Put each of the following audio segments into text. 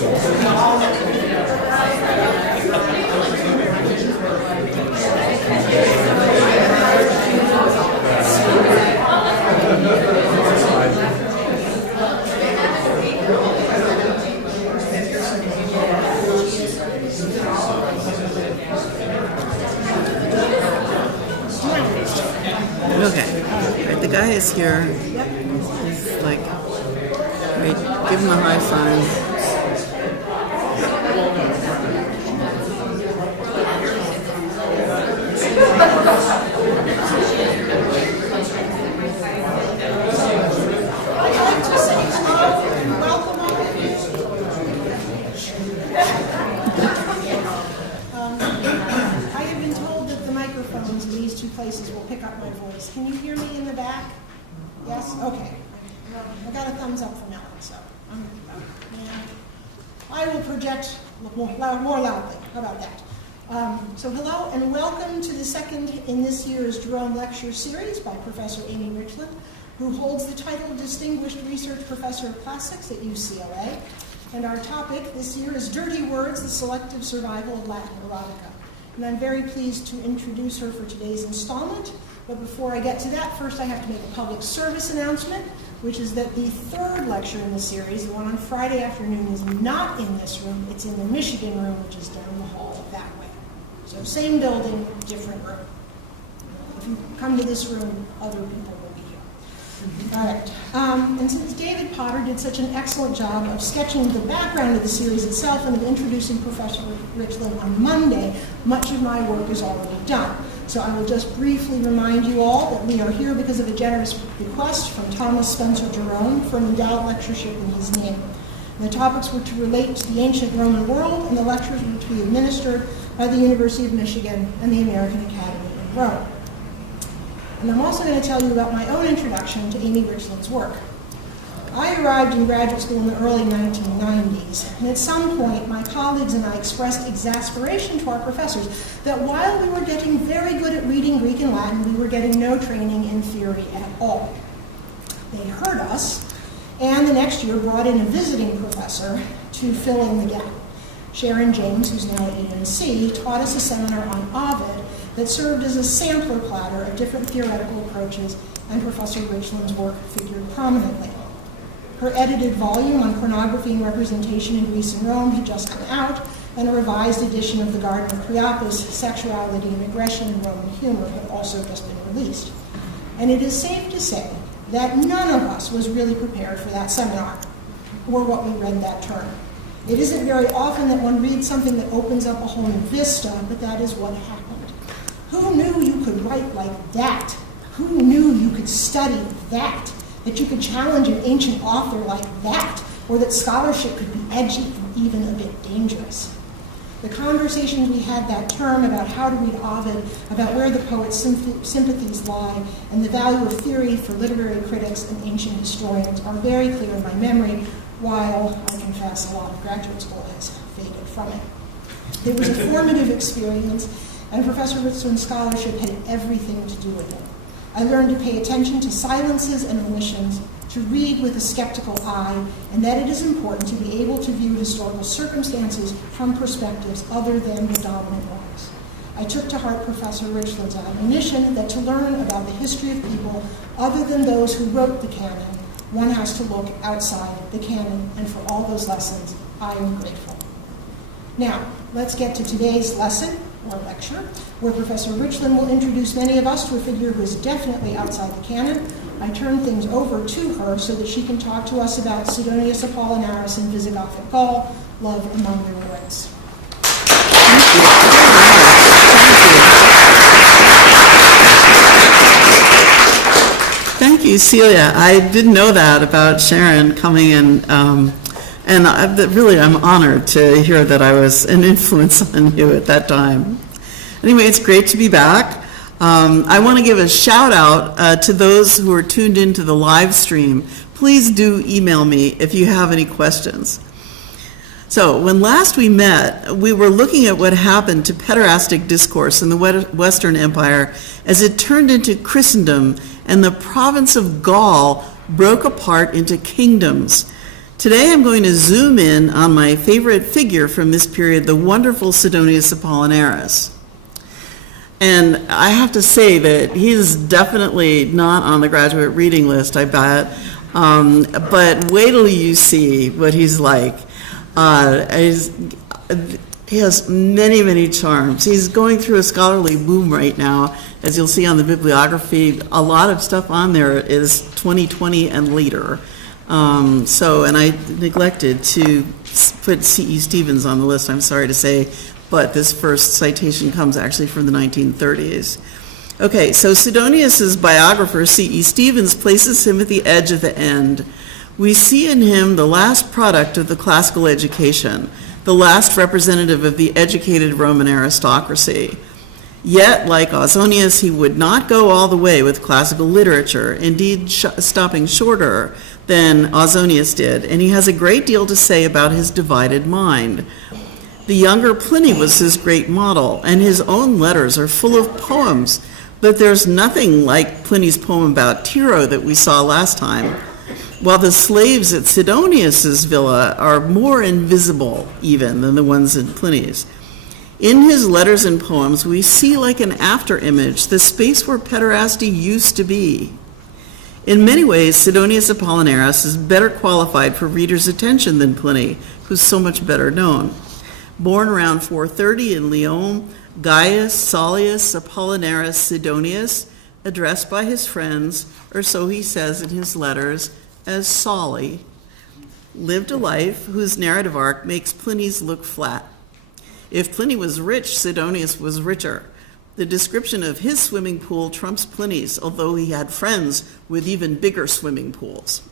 The guy is here. He's like, right, give him a high sign. Places will pick up my voice. Can you hear me in the back? Yes? Okay. I got a thumbs up from Ellen, so I'm good to go. And I will project more loudly. How about that? So hello and welcome to the second in this year's Jerome Lecture Series by Professor Amy Richland, who holds the title Distinguished Research Professor of Classics at UCLA. And our topic this year is Dirty Words, the Selective Survival of Latin Erotica. And I'm very pleased to introduce her for today's installment. But before I get to that, first I have to make a public service announcement, which is that the third lecture in the series, the one on Friday afternoon, is not in this room. It's in the Michigan room, which is down the hall that way. So same building, different room. If you come to this room, other people will be here. All right. And since David Potter did such an excellent job of sketching the background of the series itself and of introducing Professor Richland on Monday, much of my work is already done. So I will just briefly remind you all that we are here because of a generous request from Thomas Spencer Jerome for an endowed lectureship in his name. And the topics were to relate to the ancient Roman world, and the lectures were to be administered by the University of Michigan and the American Academy in Rome. And I'm also going to tell you about my own introduction to Amy Richland's work. I arrived in graduate school in the early 1990s, and at some point my colleagues and I expressed exasperation to our professors that while we were getting very good at reading Greek and Latin, we were getting no training in theory at all. They heard us, and the next year brought in a visiting professor to fill in the gap. Sharon James, who's now at UNC, taught us a seminar on Ovid that served as a sampler platter of different theoretical approaches, and Professor Richland's work figured prominently. Her edited volume on pornography and representation in Greece and Rome had just come out, and a revised edition of The Garden of Priapus, Sexuality and Aggression in Roman Humor had also just been released. And it is safe to say that none of us was really prepared for that seminar, or what we read that term. It isn't very often that one reads something that opens up a whole new vista, but that is what happened. Who knew you could write like that? Who knew you could study that? That you could challenge an ancient author like that? Or that scholarship could be edgy and even a bit dangerous? The conversations we had that term about how to read Ovid, about where the poet's sympathies lie, and the value of theory for literary critics and ancient historians are very clear in my memory, while, I confess, a lot of graduate school has faded from it. It was a formative experience, and Professor Richland's scholarship had everything to do with it. I learned to pay attention to silences and omissions, to read with a skeptical eye, and that it is important to be able to view historical circumstances from perspectives other than the dominant ones. I took to heart Professor Richland's admonition that to learn about the history of people other than those who wrote the canon, one has to look outside the canon, and for all those lessons, I am grateful. Now, let's get to today's lesson, or lecture, where Professor Richland will introduce many of us to a figure who is definitely outside the canon. I turn things over to her so that she can talk to us about Sidonius Apollinaris in Visigothic Gaul, Love Among the Ruins. Thank you, Celia. I didn't know that about Sharon coming in, and really I'm honored to hear that I was an influence on you at that time. Anyway, it's great to be back. I want to give a shout out to those who are tuned into the live stream. Please do email me if you have any questions. So when last we met, we were looking at what happened to pederastic discourse in the Western Empire as it turned into Christendom and the province of Gaul broke apart into kingdoms. Today I'm going to zoom in on my favorite figure from this period, the wonderful Sidonius Apollinaris. And I have to say that he's definitely not on the graduate reading list, I bet. But wait till you see what he's like. He has many, many charms. He's going through a scholarly boom right now. As you'll see on the bibliography, a lot of stuff on there is 2020 and later. And I neglected to put C.E. Stevens on the list, I'm sorry to say, but this first citation comes actually from the 1930s. Okay, so Sidonius's biographer, C.E. Stevens, places him at the edge of the end. We see in him the last product of the classical education, the last representative of the educated Roman aristocracy. Yet, like Ausonius, he would not go all the way with classical literature, indeed stopping shorter than Ausonius did, and he has a great deal to say about his divided mind. The younger Pliny was his great model, and his own letters are full of poems, but there's nothing like Pliny's poem about Tiro that we saw last time, while the slaves at Sidonius's villa are more invisible even than the ones in Pliny's. In his letters and poems, we see like an after-image the space where pederasty used to be. In many ways, Sidonius Apollinaris is better qualified for readers' attention than Pliny, who's so much better known. Born around 430 in Lyon, Gaius Saulius Apollinaris Sidonius, addressed by his friends, or so he says in his letters, as Sauli, lived a life whose narrative arc makes Pliny's look flat. If Pliny was rich, Sidonius was richer. The description of his swimming pool trumps Pliny's, although he had friends with even bigger swimming pools.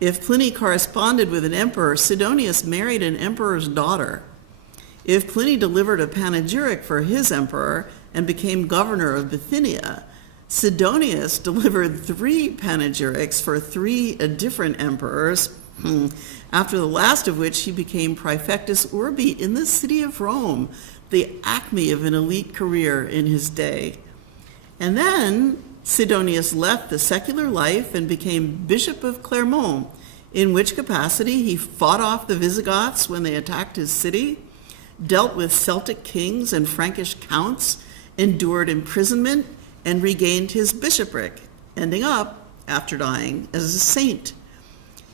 If Pliny corresponded with an emperor, Sidonius married an emperor's daughter. If Pliny delivered a panegyric for his emperor and became governor of Bithynia, Sidonius delivered 3 panegyrics for 3 different emperors, after the last of which he became praefectus urbi in the city of Rome, the acme of an elite career in his day. And then Sidonius left the secular life and became Bishop of Clermont, in which capacity he fought off the Visigoths when they attacked his city, dealt with Celtic kings and Frankish counts, endured imprisonment, and regained his bishopric, ending up, after dying, as a saint.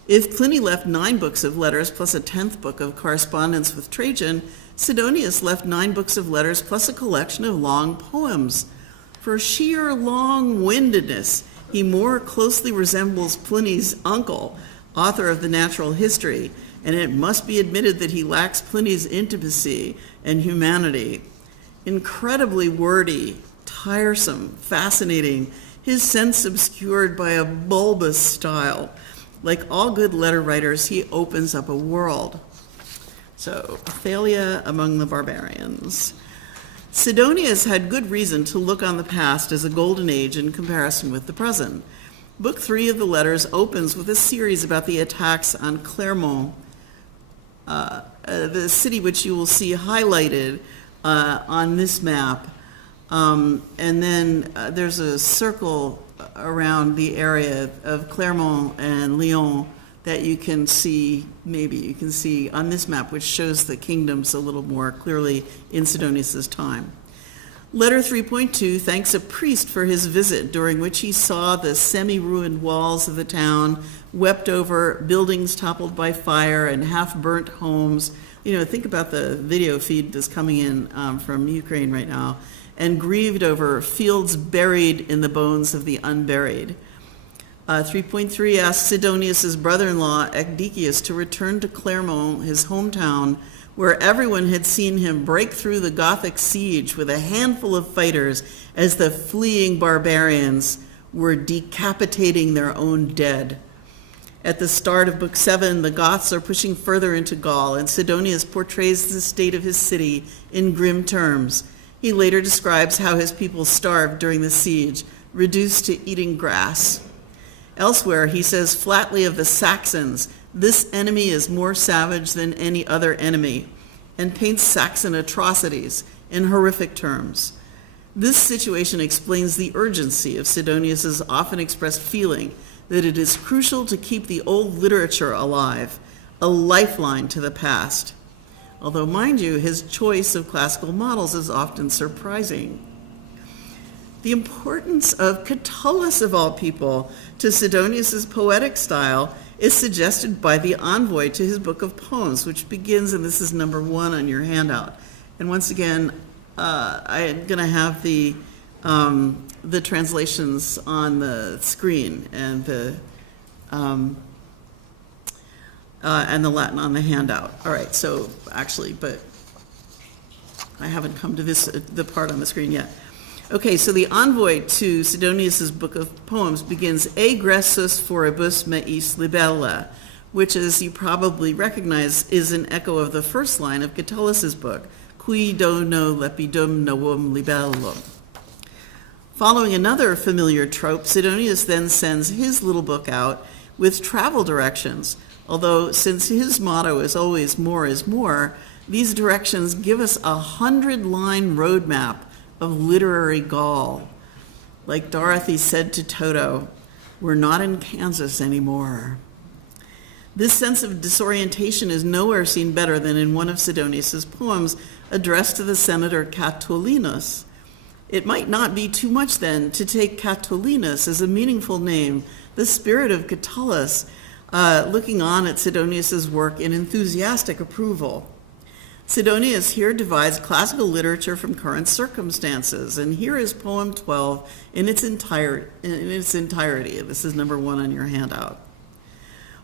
If Pliny left 9 books of letters plus a 10th book of correspondence with Trajan, Sidonius left 9 books of letters plus a collection of long poems. For sheer long-windedness, he more closely resembles Pliny's uncle, author of the Natural History, and it must be admitted that he lacks Pliny's intimacy and humanity. Incredibly wordy, tiresome, fascinating, his sense obscured by a bulbous style. Like all good letter writers, he opens up a world. So, Thalia among the barbarians. Sidonius had good reason to look on the past as a golden age in comparison with the present. Book 3 of the letters opens with a series about the attacks on Clermont, the city which you will see highlighted on this map. And then there's a circle around the area of Clermont and Lyon that you can see, maybe you can see on this map, which shows the kingdoms a little more clearly in Sidonius's time. Letter 3.2 thanks a priest for his visit, during which he saw the semi-ruined walls of the town, wept over buildings toppled by fire and half-burnt homes. You know, think about the video feed that's coming in from Ukraine right now, and grieved over fields buried in the bones of the unburied. 3.3 asks Sidonius' brother-in-law, Ecdicius, to return to Clermont, his hometown, where everyone had seen him break through the Gothic siege with a handful of fighters as the fleeing barbarians were decapitating their own dead. At the start of Book 7, the Goths are pushing further into Gaul, and Sidonius portrays the state of his city in grim terms. He later describes how his people starved during the siege, reduced to eating grass. Elsewhere, he says flatly of the Saxons, "This enemy is more savage than any other enemy," and paints Saxon atrocities in horrific terms. This situation explains the urgency of Sidonius's often expressed feeling that it is crucial to keep the old literature alive, a lifeline to the past. Although, mind you, his choice of classical models is often surprising. The importance of Catullus, of all people, to Sidonius's poetic style is suggested by the envoy to his book of poems, which begins, and this is number 1 on your handout. And once again, I'm going to have the translations on the screen and the Latin on the handout. All right, so actually, but I haven't come to the part on the screen yet. Okay, so the envoy to Sidonius's book of poems begins Egressus foribus meis libella, which, as you probably recognize, is an echo of the first line of Catullus's book, Qui dono lepidum novum libellum. Following another familiar trope, Sidonius then sends his little book out with travel directions, although since his motto is always more is more, these directions give us a 100-line roadmap of literary gall. Like Dorothy said to Toto, we're not in Kansas anymore. This sense of disorientation is nowhere seen better than in one of Sidonius's poems addressed to the senator Catulinus. It might not be too much then to take Catulinus as a meaningful name, the spirit of Catullus, looking on at Sidonius's work in enthusiastic approval. Sidonius here divides classical literature from current circumstances, and here is poem 12 in its entirety. This is number 1 on your handout.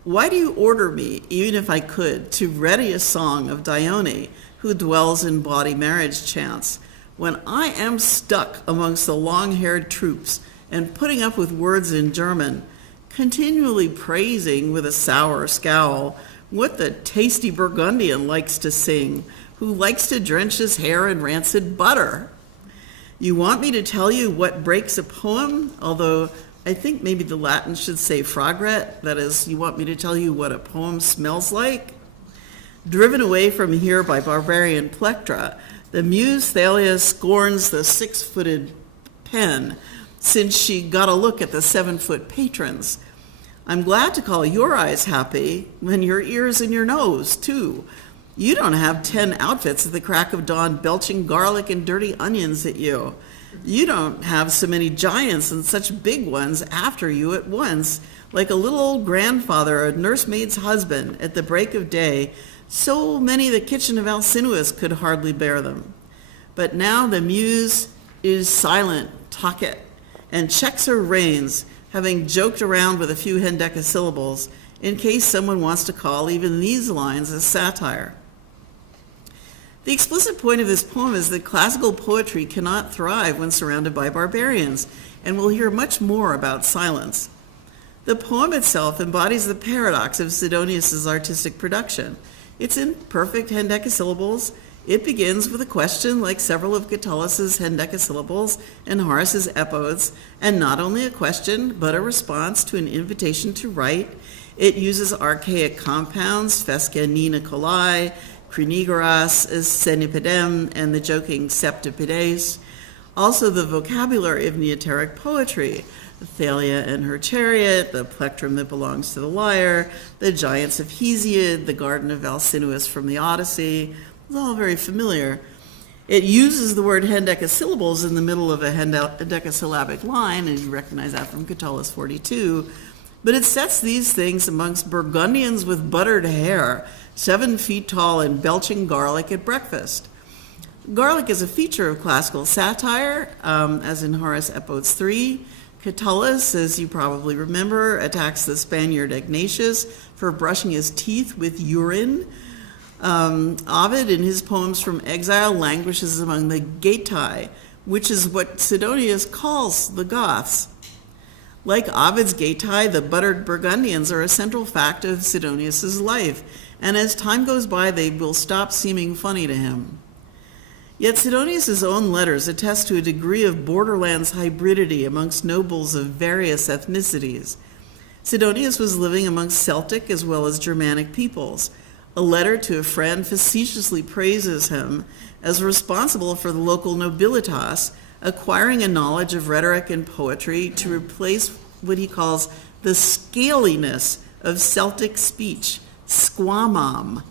Why do you order me, even if I could, to ready a song of Dione, who dwells in bawdy marriage chants, when I am stuck amongst the long-haired troops and putting up with words in German, continually praising with a sour scowl what the tasty Burgundian likes to sing, who likes to drench his hair in rancid butter? You want me to tell you what breaks a poem? Although I think maybe the Latin should say fragret, that is, you want me to tell you what a poem smells like? Driven away from here by barbarian plectra, the muse Thalia scorns the 6-footed pen, since she got a look at the 7-foot patrons. I'm glad to call your eyes happy when your ears and your nose, too. You don't have 10 outfits at the crack of dawn belching garlic and dirty onions at you. You don't have so many giants and such big ones after you at once, like a little old grandfather or a nursemaid's husband at the break of day. So many the kitchen of Alcinous could hardly bear them. But now the muse is silent, tacet, and checks her reins, having joked around with a few hendecasyllables, in case someone wants to call even these lines a satire. The explicit point of this poem is that classical poetry cannot thrive when surrounded by barbarians, and we'll hear much more about silence. The poem itself embodies the paradox of Sidonius's artistic production. It's in perfect hendecasyllables. It begins with a question like several of Catullus's hendecasyllables and Horace's epodes, and not only a question, but a response to an invitation to write. It uses archaic compounds, fesca ni Nicolai, crinigeras, senipedem, and the joking septipides. Also the vocabulary of Neoteric poetry, Thalia and her chariot, the plectrum that belongs to the lyre, the giants of Hesiod, the garden of Alcinous from the Odyssey. It's all very familiar. It uses the word hendecasyllables in the middle of a hendecasyllabic line, and you recognize that from Catullus 42, but it sets these things amongst Burgundians with buttered hair, 7 feet tall and belching garlic at breakfast. Garlic is a feature of classical satire, as in Horace Epodes 3. Catullus, as you probably remember, attacks the Spaniard Ignatius for brushing his teeth with urine. Ovid, in his poems from exile, languishes among the Getae, which is what Sidonius calls the Goths. Like Ovid's Getae, the buttered Burgundians are a central fact of Sidonius's life, and as time goes by, they will stop seeming funny to him. Yet Sidonius's own letters attest to a degree of borderlands hybridity amongst nobles of various ethnicities. Sidonius was living amongst Celtic as well as Germanic peoples. A letter to a friend facetiously praises him as responsible for the local nobilitas, acquiring a knowledge of rhetoric and poetry to replace what he calls the scaliness of Celtic speech, squamam.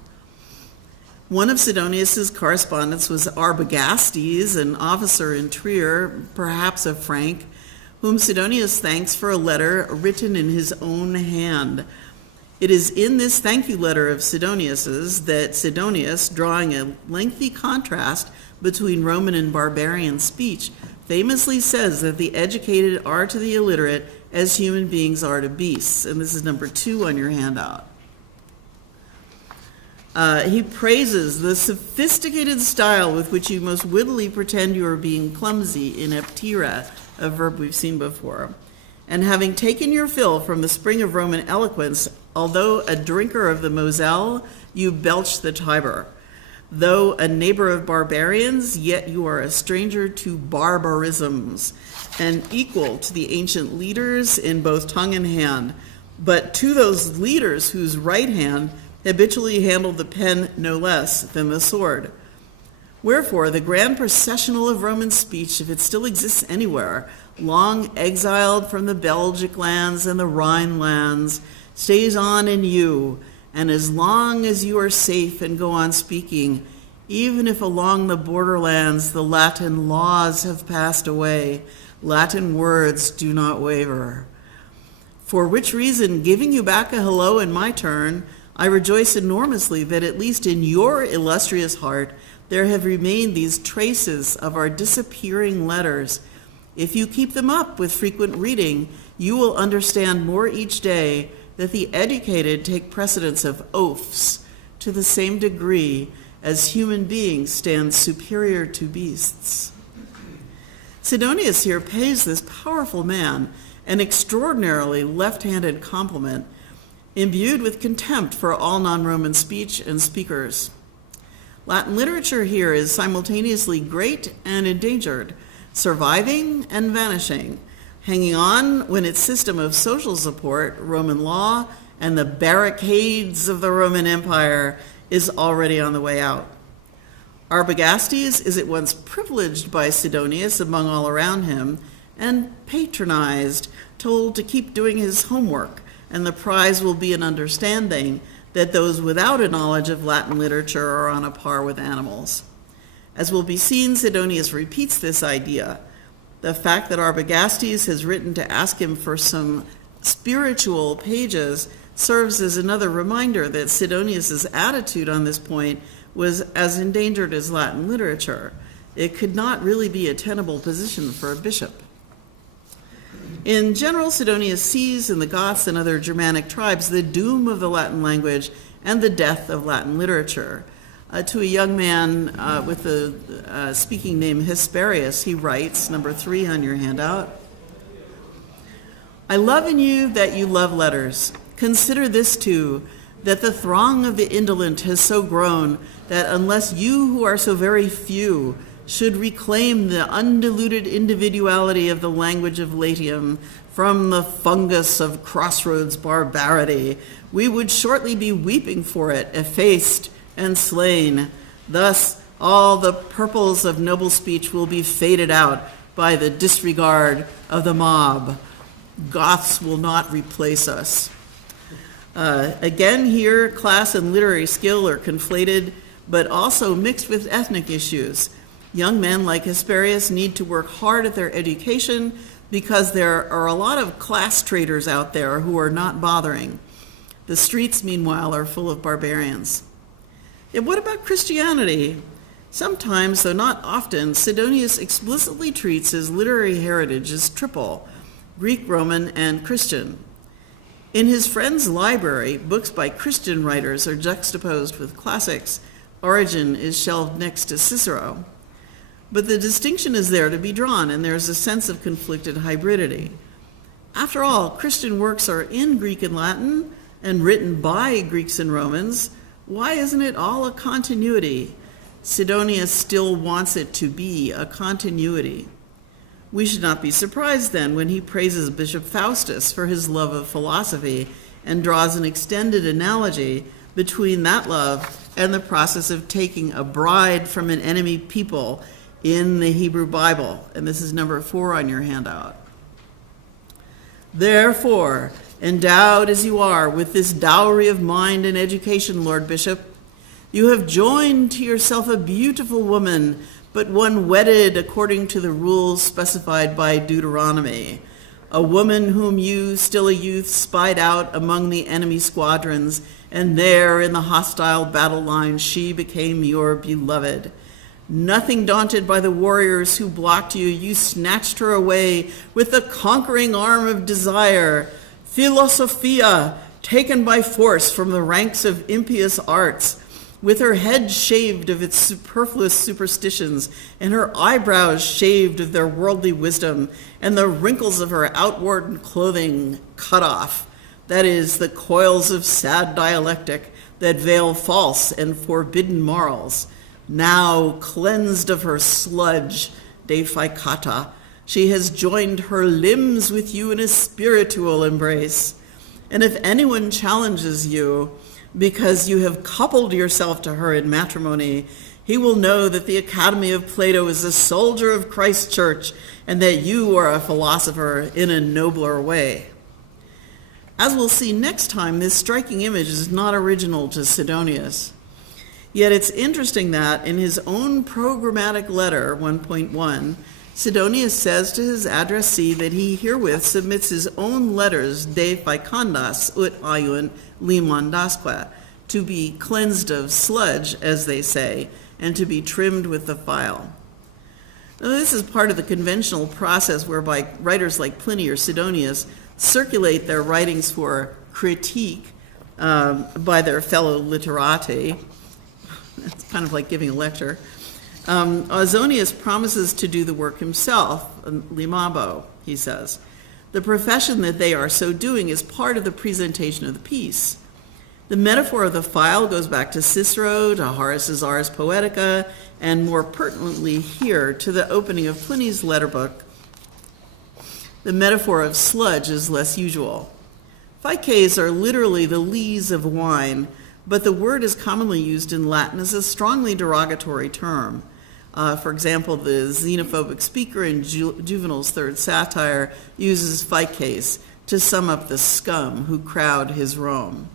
One of Sidonius's correspondents was Arbogastes, an officer in Trier, perhaps a Frank, whom Sidonius thanks for a letter written in his own hand. It is in this thank you letter of Sidonius's that Sidonius, drawing a lengthy contrast between Roman and barbarian speech, famously says that the educated are to the illiterate as human beings are to beasts. And this is number 2 on your handout. He praises the sophisticated style with which you most wittily pretend you are being clumsy in eptera, a verb we've seen before. And having taken your fill from the spring of Roman eloquence, although a drinker of the Moselle, you belch the Tiber. Though a neighbor of barbarians, yet you are a stranger to barbarisms, and equal to the ancient leaders in both tongue and hand, but to those leaders whose right hand habitually handled the pen no less than the sword. Wherefore, the grand processional of Roman speech, if it still exists anywhere, long exiled from the Belgic lands and the Rhine lands, stays on in you, and as long as you are safe and go on speaking, even if along the borderlands the Latin laws have passed away, Latin words do not waver. For which reason, giving you back a hello in my turn, I rejoice enormously that at least in your illustrious heart there have remained these traces of our disappearing letters. If you keep them up with frequent reading, you will understand more each day that the educated take precedence of oafs to the same degree as human beings stand superior to beasts. Sidonius here pays this powerful man an extraordinarily left-handed compliment, imbued with contempt for all non-Roman speech and speakers. Latin literature here is simultaneously great and endangered, surviving and vanishing, hanging on when its system of social support, Roman law, and the barricades of the Roman Empire is already on the way out. Arbogastes is at once privileged by Sidonius among all around him and patronized, told to keep doing his homework, and the prize will be an understanding that those without a knowledge of Latin literature are on a par with animals. As will be seen, Sidonius repeats this idea. The fact that Arbogastes has written to ask him for some spiritual pages serves as another reminder that Sidonius's attitude on this point was as endangered as Latin literature. It could not really be a tenable position for a bishop. In general, Sidonius sees in the Goths and other Germanic tribes the doom of the Latin language and the death of Latin literature. To a young man with the speaking name Hesperius, he writes, number 3 on your handout, I love in you that you love letters. Consider this too, that the throng of the indolent has so grown that unless you who are so very few should reclaim the undiluted individuality of the language of Latium from the fungus of crossroads barbarity, we would shortly be weeping for it, effaced and slain. Thus, all the purples of noble speech will be faded out by the disregard of the mob. Goths will not replace us. Again here, class and literary skill are conflated, but also mixed with ethnic issues. Young men like Hesperius need to work hard at their education because there are a lot of class traitors out there who are not bothering. The streets, meanwhile, are full of barbarians. And what about Christianity? Sometimes, though not often, Sidonius explicitly treats his literary heritage as triple, Greek, Roman, and Christian. In his friend's library, books by Christian writers are juxtaposed with classics. Origen is shelved next to Cicero. But the distinction is there to be drawn, and there's a sense of conflicted hybridity. After all, Christian works are in Greek and Latin and written by Greeks and Romans. Why isn't it all a continuity? Sidonius still wants it to be a continuity. We should not be surprised then when he praises Bishop Faustus for his love of philosophy and draws an extended analogy between that love and the process of taking a bride from an enemy people in the Hebrew Bible. And this is number 4 on your handout. Therefore, Endowed as you are with this dowry of mind and education, Lord Bishop, you have joined to yourself a beautiful woman, but one wedded according to the rules specified by Deuteronomy, a woman whom you, still a youth, spied out among the enemy squadrons, and there in the hostile battle line she became your beloved. Nothing daunted by the warriors who blocked you, you snatched her away with the conquering arm of desire. Philosophia, taken by force from the ranks of impious arts, with her head shaved of its superfluous superstitions, and her eyebrows shaved of their worldly wisdom, and the wrinkles of her outward clothing cut off, that is, the coils of sad dialectic that veil false and forbidden morals. Now, cleansed of her sludge, defecata, she has joined her limbs with you in a spiritual embrace. And if anyone challenges you because you have coupled yourself to her in matrimony, he will know that the Academy of Plato is a soldier of Christ's church and that you are a philosopher in a nobler way. As we'll see next time, this striking image is not original to Sidonius. Yet it's interesting that in his own programmatic letter, 1.1, Sidonius says to his addressee that he herewith submits his own letters de fecundas ut aiunt limandasque, to be cleansed of sludge, as they say, and to be trimmed with the file. Now, this is part of the conventional process whereby writers like Pliny or Sidonius circulate their writings for critique by their fellow literati. It's kind of like giving a lecture. Ausonius promises to do the work himself, limabo, he says. The profession that they are so doing is part of the presentation of the piece. The metaphor of the file goes back to Cicero, to Horace's Ars Poetica, and more pertinently here to the opening of Pliny's letter book. The metaphor of sludge is less usual. Facies are literally the lees of wine, but the word is commonly used in Latin as a strongly derogatory term. For example, the xenophobic speaker in Juvenal's third satire uses facies to sum up the scum who crowd his Rome.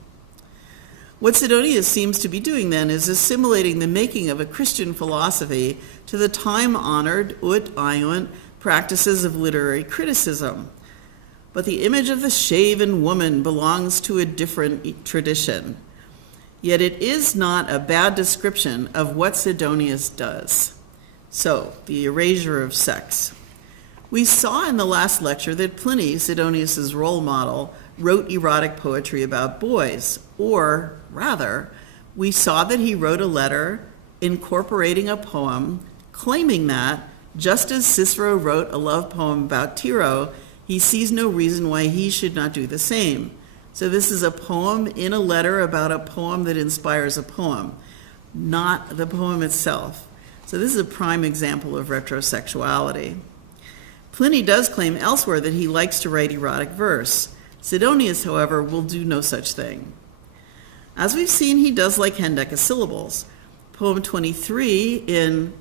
What Sidonius seems to be doing then is assimilating the making of a Christian philosophy to the time-honored ut aiunt practices of literary criticism. But the image of the shaven woman belongs to a different tradition. Yet it is not a bad description of what Sidonius does. So, the erasure of sex. We saw in the last lecture that Pliny, Sidonius's role model, wrote erotic poetry about boys, or rather, we saw that he wrote a letter incorporating a poem claiming that, just as Cicero wrote a love poem about Tiro, he sees no reason why he should not do the same. So this is a poem in a letter about a poem that inspires a poem, not the poem itself. So this is a prime example of retrosexuality. Pliny does claim elsewhere that he likes to write erotic verse. Sidonius, however, will do no such thing. As we've seen, he does like hendecasyllables. Poem 23 in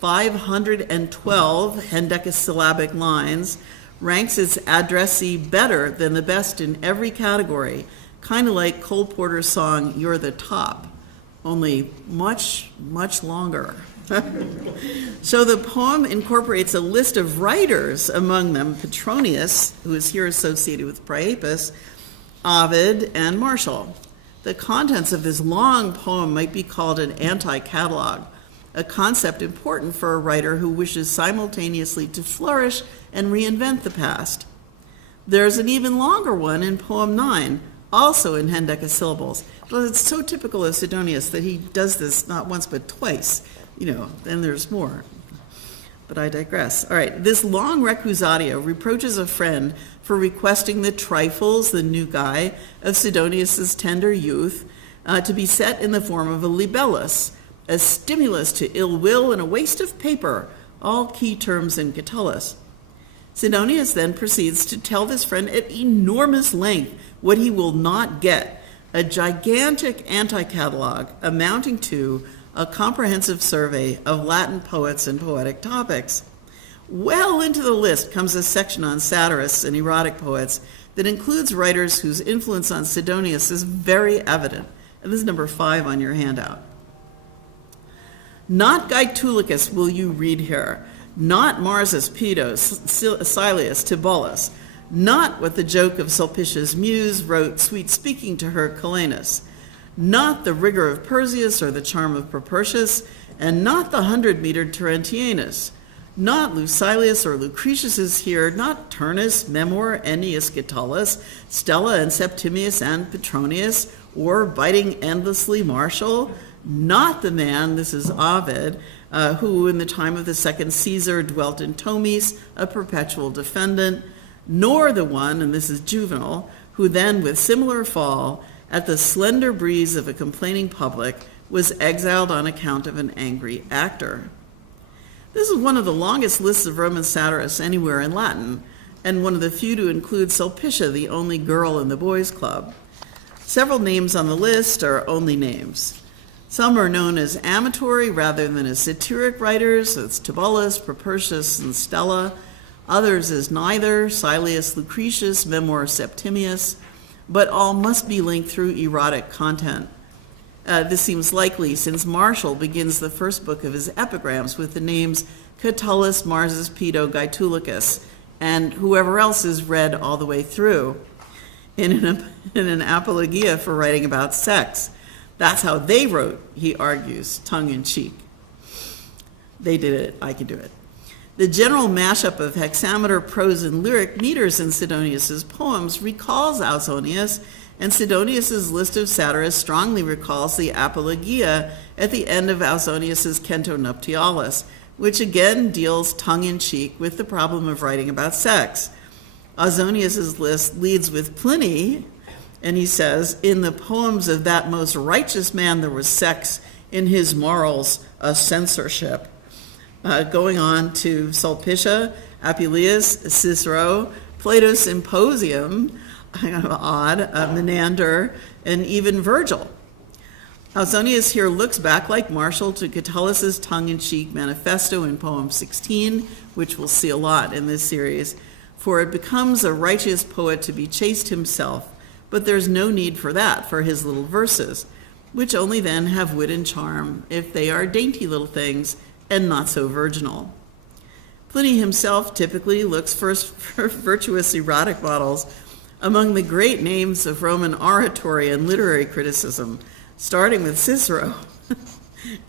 512 hendecasyllabic lines ranks its addressee better than the best in every category, kind of like Cole Porter's song, You're the Top, only much, much longer. So the poem incorporates a list of writers, among them Petronius, who is here associated with Priapus, Ovid, and Martial. The contents of this long poem might be called an anti-catalog, a concept important for a writer who wishes simultaneously to flourish and reinvent the past. There's an even longer one in poem 9, also in hendecasyllables. Well, it's so typical of Sidonius that he does this not once but twice. Then there's more. But I digress. All right, this long recusatio reproaches a friend for requesting the trifles, the nugae, of Sidonius's tender youth to be set in the form of a libellus, a stimulus to ill will and a waste of paper, all key terms in Catullus. Sidonius then proceeds to tell this friend at enormous length what he will not get, a gigantic anti-catalog amounting to a comprehensive survey of Latin poets and poetic topics. Well into the list comes a section on satirists and erotic poets, that includes writers whose influence on Sidonius is very evident. And this is number 5 on your handout. Not Gaetulicus will you read here, not Marsus, Pedo, Silius, Tibullus, not what the joke of Sulpicia's muse wrote sweet speaking to her Calenus, not the rigor of Persius or the charm of Propertius, and not the 100-metered Terentianus, not Lucilius or Lucretius is here, not Turnus, Memor, Ennius, Catullus, Stella and Septimius and Petronius, or biting endlessly Martial, not the man, this is Ovid, who in the time of the second Caesar dwelt in Tomis, a perpetual defendant, nor the one, and this is Juvenal, who then with similar fall, at the slender breeze of a complaining public, was exiled on account of an angry actor. This is one of the longest lists of Roman satirists anywhere in Latin, and one of the few to include Sulpicia, the only girl in the boys' club. Several names on the list are only names. Some are known as amatory rather than as satiric writers, so it's Tibullus, Propertius, and Stella. Others as neither, Silius, Lucretius, Memor, Septimius, but all must be linked through erotic content. This seems likely since Martial begins the first book of his epigrams with the names Catullus, Marsus, Pedo, Gaetulicus, and whoever else is read all the way through in an apologia for writing about sex. That's how they wrote, he argues, tongue-in-cheek. They did it, I can do it. The general mashup of hexameter, prose, and lyric meters in Sidonius's poems recalls Ausonius, and Sidonius's list of satirists strongly recalls the apologia at the end of Ausonius's Cento Nuptialis, which again deals tongue-in-cheek with the problem of writing about sex. Ausonius's list leads with Pliny, and he says, in the poems of that most righteous man there was sex, in his morals a censorship. Going on to Sulpicia, Apuleius, Cicero, Plato's Symposium, kind of odd, Menander, and even Virgil. Ausonius here looks back like Martial to Catullus's tongue-in-cheek manifesto in poem 16, which we'll see a lot in this series, for it becomes a righteous poet to be chaste himself, but there's no need for that for his little verses, which only then have wit and charm if they are dainty little things and not so virginal. Pliny himself typically looks first for virtuous erotic models among the great names of Roman oratory and literary criticism, starting with Cicero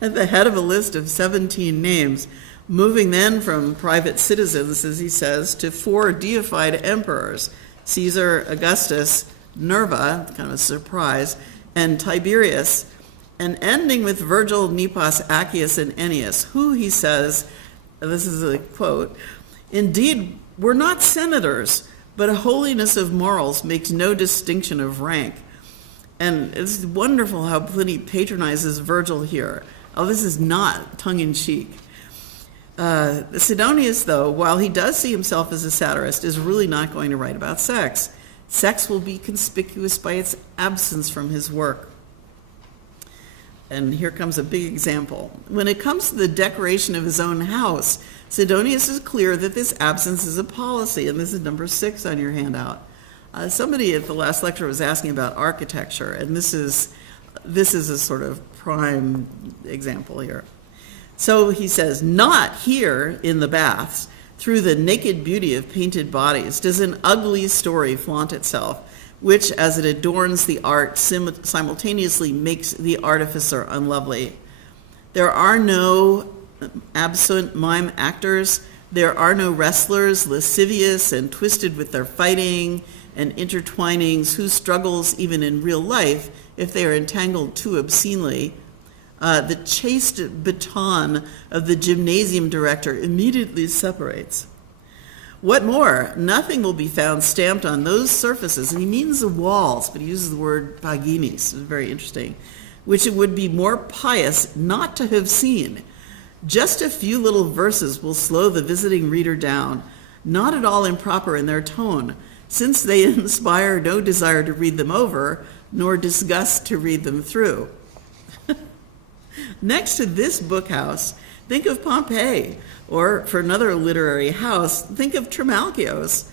at the head of a list of 17 names, moving then from private citizens, as he says, to 4 deified emperors, Caesar, Augustus, Nerva, kind of a surprise, and Tiberius, and ending with Virgil, Nepos, Accius, and Ennius, who, he says, this is a quote, indeed, we're not senators, but a holiness of morals makes no distinction of rank. And it's wonderful how Pliny patronizes Virgil here. Oh, this is not tongue-in-cheek. Sidonius, though, while he does see himself as a satirist, is really not going to write about sex. Sex will be conspicuous by its absence from his work. And here comes a big example. When it comes to the decoration of his own house, Sidonius is clear that this absence is a policy, and this is number 6 on your handout. Somebody at the last lecture was asking about architecture, and this is a sort of prime example here. So he says, not here in the baths, through the naked beauty of painted bodies, does an ugly story flaunt itself, which, as it adorns the art, simultaneously makes the artificer unlovely. There are no absent mime actors. There are no wrestlers, lascivious and twisted with their fighting and intertwinings, whose struggles, even in real life, if they are entangled too obscenely, the chaste baton of the gymnasium director immediately separates. What more? Nothing will be found stamped on those surfaces, and he means the walls, but he uses the word paginis, it's very interesting, which it would be more pious not to have seen. Just a few little verses will slow the visiting reader down, not at all improper in their tone, since they inspire no desire to read them over, nor disgust to read them through. Next to this book house, think of Pompeii, or for another literary house, think of Trimalchios.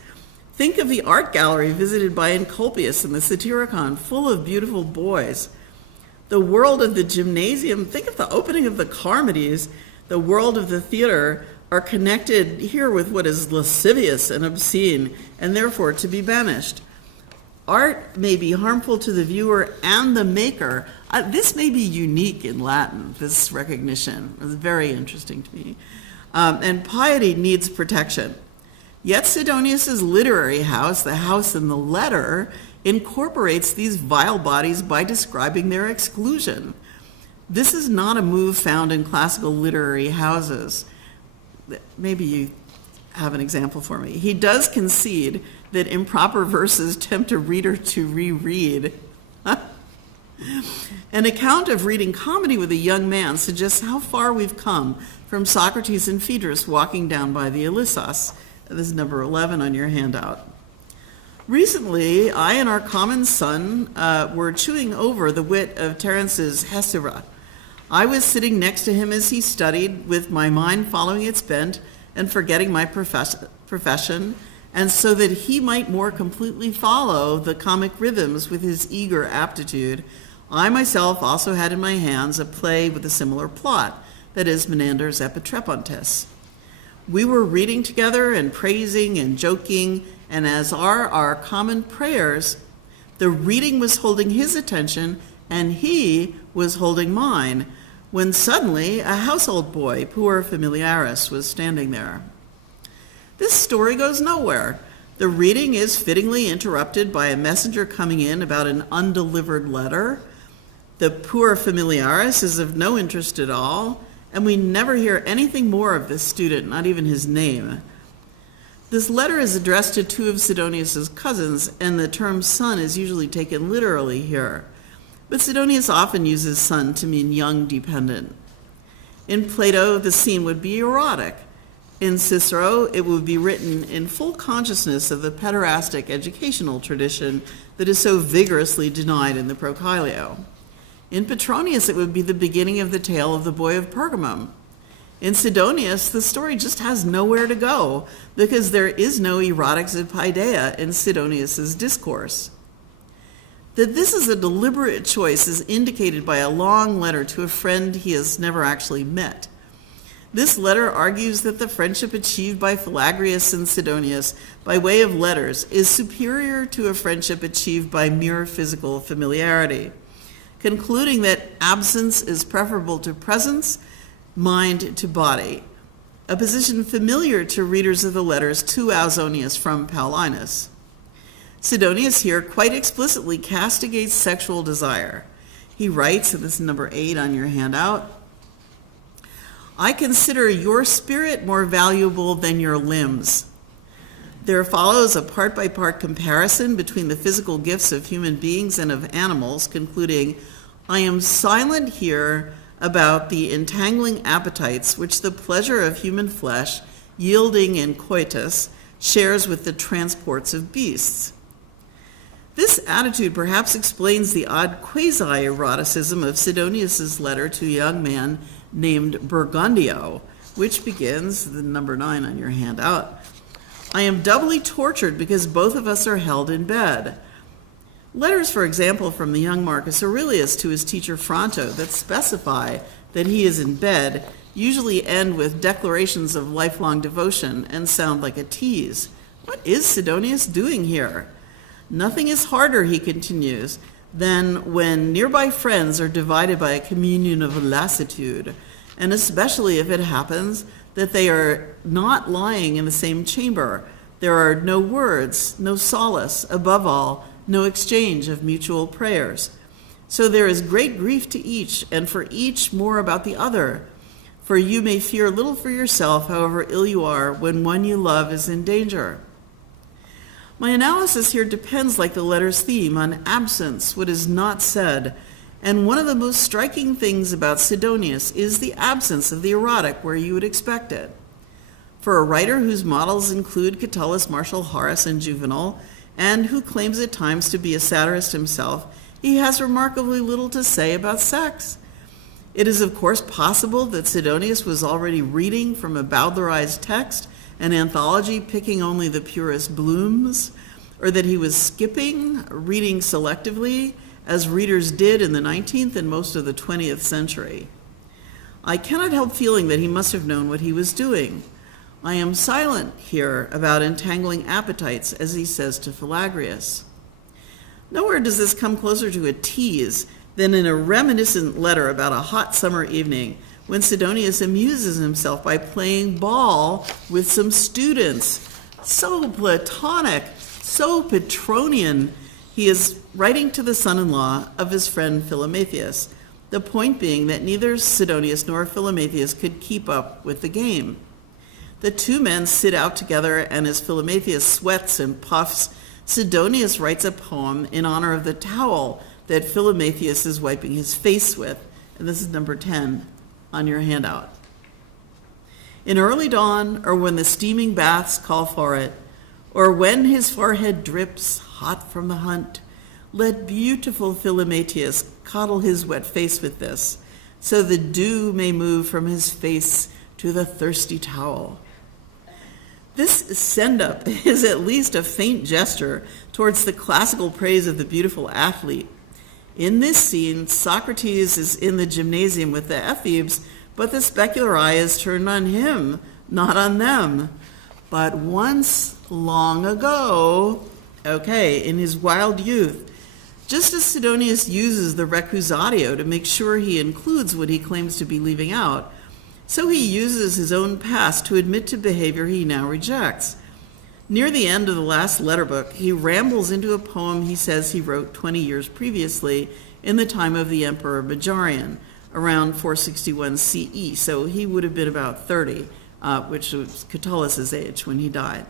Think of the art gallery visited by Encolpius in the Satyricon, full of beautiful boys. The world of the gymnasium, think of the opening of the Charmides, the world of the theater, are connected here with what is lascivious and obscene, and therefore to be banished. Art may be harmful to the viewer and the maker. This may be unique in Latin, this recognition. It's very interesting to me. And piety needs protection. Yet Sidonius's literary house, the house in the letter, incorporates these vile bodies by describing their exclusion. This is not a move found in classical literary houses. Maybe you have an example for me. He does concede that improper verses tempt a reader to reread. An account of reading comedy with a young man suggests how far we've come from Socrates and Phaedrus walking down by the Ilissos. This is number 11 on your handout. Recently, I and our common son were chewing over the wit of Terence's Hesira. I was sitting next to him as he studied, with my mind following its bent and forgetting my profession, and so that he might more completely follow the comic rhythms with his eager aptitude, I myself also had in my hands a play with a similar plot, that is, Menander's Epitrepontes. We were reading together and praising and joking, and as are our common prayers, the reading was holding his attention and he was holding mine, when suddenly a household boy, puer familiaris, was standing there. This story goes nowhere. The reading is fittingly interrupted by a messenger coming in about an undelivered letter. The puer familiaris is of no interest at all, and we never hear anything more of this student, not even his name. This letter is addressed to two of Sidonius's cousins, and the term son is usually taken literally here. But Sidonius often uses son to mean young dependent. In Plato, the scene would be erotic. In Cicero, it would be written in full consciousness of the pederastic educational tradition that is so vigorously denied in the Procalio. In Petronius, it would be the beginning of the tale of the boy of Pergamum. In Sidonius, the story just has nowhere to go because there is no erotics of paideia in Sidonius's discourse. That this is a deliberate choice is indicated by a long letter to a friend he has never actually met. This letter argues that the friendship achieved by Philagrius and Sidonius by way of letters is superior to a friendship achieved by mere physical familiarity, concluding that absence is preferable to presence, mind to body, a position familiar to readers of the letters to Ausonius from Paulinus. Sidonius here quite explicitly castigates sexual desire. He writes, and this is number 8 on your handout, I consider your spirit more valuable than your limbs. There follows a part-by-part comparison between the physical gifts of human beings and of animals, concluding, I am silent here about the entangling appetites which the pleasure of human flesh, yielding in coitus, shares with the transports of beasts. This attitude perhaps explains the odd quasi-eroticism of Sidonius's letter to a young man named Burgundio, which begins, the number 9 on your handout, I am doubly tortured because both of us are held in bed. Letters, for example, from the young Marcus Aurelius to his teacher Fronto that specify that he is in bed usually end with declarations of lifelong devotion and sound like a tease. What is Sidonius doing here? Nothing is harder, he continues, than when nearby friends are divided by a communion of lassitude, and especially if it happens that they are not lying in the same chamber. There are no words, no solace, above all, no exchange of mutual prayers. So there is great grief to each, and for each more about the other. For you may fear little for yourself, however ill you are, when one you love is in danger. My analysis here depends, like the letter's theme, on absence, what is not said. And one of the most striking things about Sidonius is the absence of the erotic where you would expect it. For a writer whose models include Catullus, Martial, Horace, and Juvenal, and who claims at times to be a satirist himself, he has remarkably little to say about sex. It is, of course, possible that Sidonius was already reading from a bowdlerized text an anthology picking only the purest blooms, or that he was skipping, reading selectively, as readers did in the 19th and most of the 20th century. I cannot help feeling that he must have known what he was doing. I am silent here about entangling appetites, as he says to Philagrius. Nowhere does this come closer to a tease than in a reminiscent letter about a hot summer evening when Sidonius amuses himself by playing ball with some students. So platonic, so Petronian. He is writing to the son-in-law of his friend Philomatheus, the point being that neither Sidonius nor Philomatheus could keep up with the game. The two men sit out together, and as Philomatheus sweats and puffs, Sidonius writes a poem in honor of the towel that Philomatheus is wiping his face with. And this is number 10 on your handout. In early dawn, or when the steaming baths call for it, or when his forehead drips hot from the hunt, let beautiful Philomatheus coddle his wet face with this, so the dew may move from his face to the thirsty towel. This send-up is at least a faint gesture towards the classical praise of the beautiful athlete. In this scene, Socrates is in the gymnasium with the ephebes, but the specular eye is turned on him, not on them. But once, long ago, in his wild youth, just as Sidonius uses the recusatio to make sure he includes what he claims to be leaving out, so he uses his own past to admit to behavior he now rejects. Near the end of the last letter book, he rambles into a poem he says he wrote 20 years previously in the time of the Emperor Barbarian, around 461 CE, so he would have been about 30, which was Catullus' age when he died.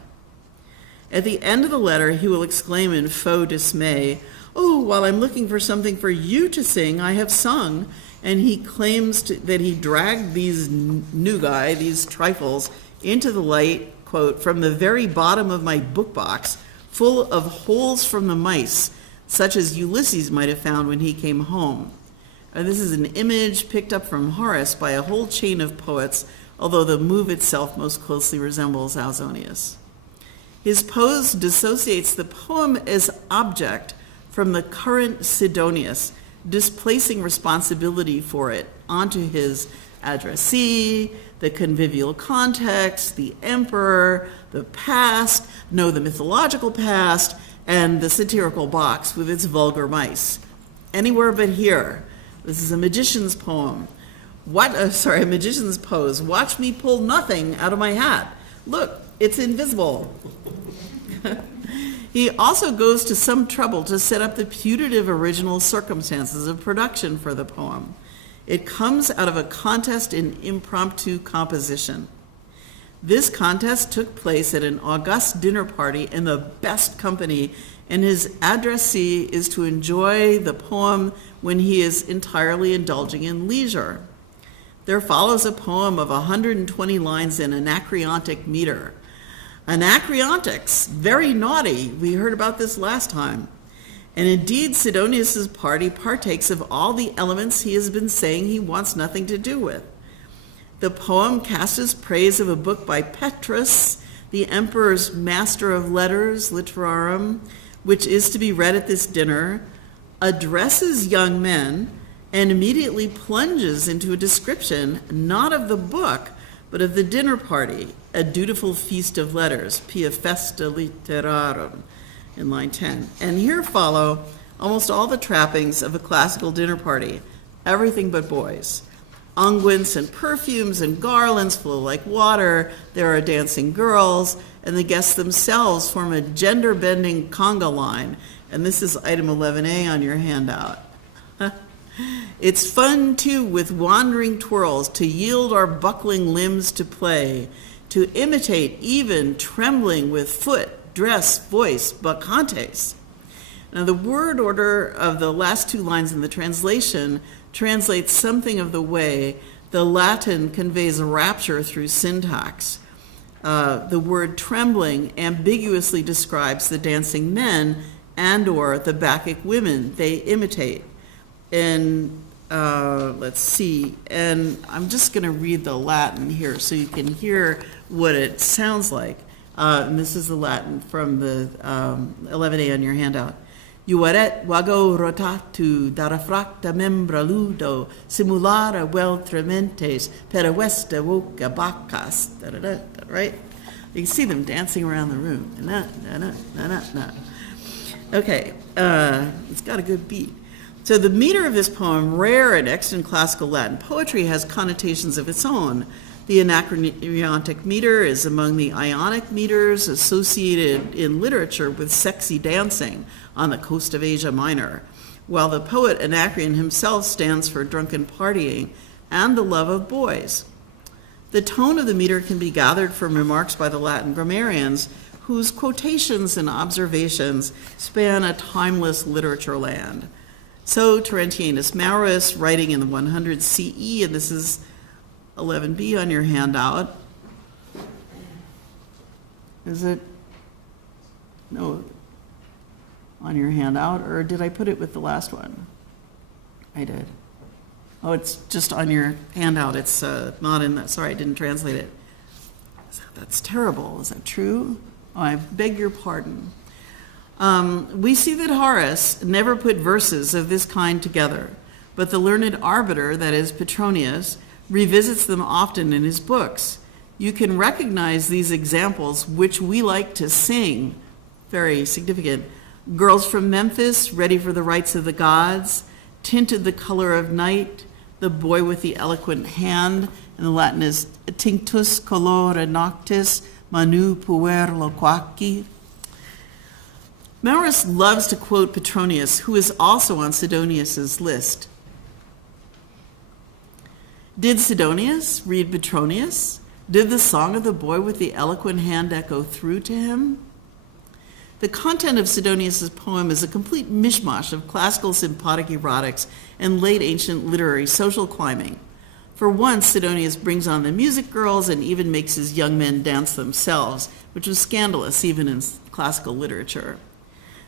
At the end of the letter, he will exclaim in faux dismay, "Oh, while I'm looking for something for you to sing, I have sung." And he claims that he dragged these nugae, these trifles, into the light, quote, "from the very bottom of my book box, full of holes from the mice, such as Ulysses might have found when he came home." This is an image picked up from Horace by a whole chain of poets, although the move itself most closely resembles Ausonius. His pose dissociates the poem as object from the current Sidonius, displacing responsibility for it onto his addressee, the convivial context, the emperor, the past, the mythological past, and the satirical box with its vulgar mice. Anywhere but here. This is a magician's poem. A magician's pose. Watch me pull nothing out of my hat. Look, it's invisible. He also goes to some trouble to set up the putative original circumstances of production for the poem. It comes out of a contest in impromptu composition. This contest took place at an august dinner party in the best company, and his addressee is to enjoy the poem when he is entirely indulging in leisure. There follows a poem of 120 lines in Anacreontic meter. Anacreontics, very naughty. We heard about this last time. And indeed, Sidonius' party partakes of all the elements he has been saying he wants nothing to do with. The poem casts praise of a book by Petrus, the emperor's master of letters, literarum, which is to be read at this dinner, addresses young men, and immediately plunges into a description not of the book, but of the dinner party, a dutiful feast of letters, pia festa literarum, in line 10. And here follow almost all the trappings of a classical dinner party, everything but boys. Unguents and perfumes and garlands flow like water, there are dancing girls, and the guests themselves form a gender-bending conga line, and this is item 11A on your handout. It's fun, too, with wandering twirls, to yield our buckling limbs to play, to imitate even trembling with foot, dress, voice, bacchantes. Now, the word order of the last two lines in the translation translates something of the way the Latin conveys rapture through syntax. The word trembling ambiguously describes the dancing men and or the Bacchic women they imitate. And let's see, and I'm just going to read the Latin here so you can hear what it sounds like. And this is the Latin from the 11a on your handout. Juaret vago rotatu darafracta membra ludo simulare vel trementes per vesta voca bacchas. Right? You can see them dancing around the room. Okay, it's got a good beat. So the meter of this poem, rare and extant classical Latin poetry, has connotations of its own. The anacreontic meter is among the Ionic meters associated in literature with sexy dancing on the coast of Asia Minor, while the poet Anacreon himself stands for drunken partying and the love of boys. The tone of the meter can be gathered from remarks by the Latin grammarians, whose quotations and observations span a timeless literature land. So Terentianus Maurus, writing in the 100 CE, and this is 11b on your handout. Is it? No, on your handout, or did I put it with the last one? I did. Oh, it's just on your handout. It's not in that. Sorry, I didn't translate it. That's terrible. Is that true? Oh, I beg your pardon. We see that Horace never put verses of this kind together, but the learned arbiter, that is Petronius, revisits them often in his books. You can recognize these examples, which we like to sing, very significant. Girls from Memphis, ready for the rites of the gods, tinted the color of night, the boy with the eloquent hand, and the Latin is tinctus colore noctis, manu puer loquaci. Maurus loves to quote Petronius, who is also on Sidonius's list. Did Sidonius read Petronius? Did the song of the boy with the eloquent hand echo through to him? The content of Sidonius's poem is a complete mishmash of classical symphotic erotics and late ancient literary social climbing. For once, Sidonius brings on the music girls and even makes his young men dance themselves, which was scandalous even in classical literature.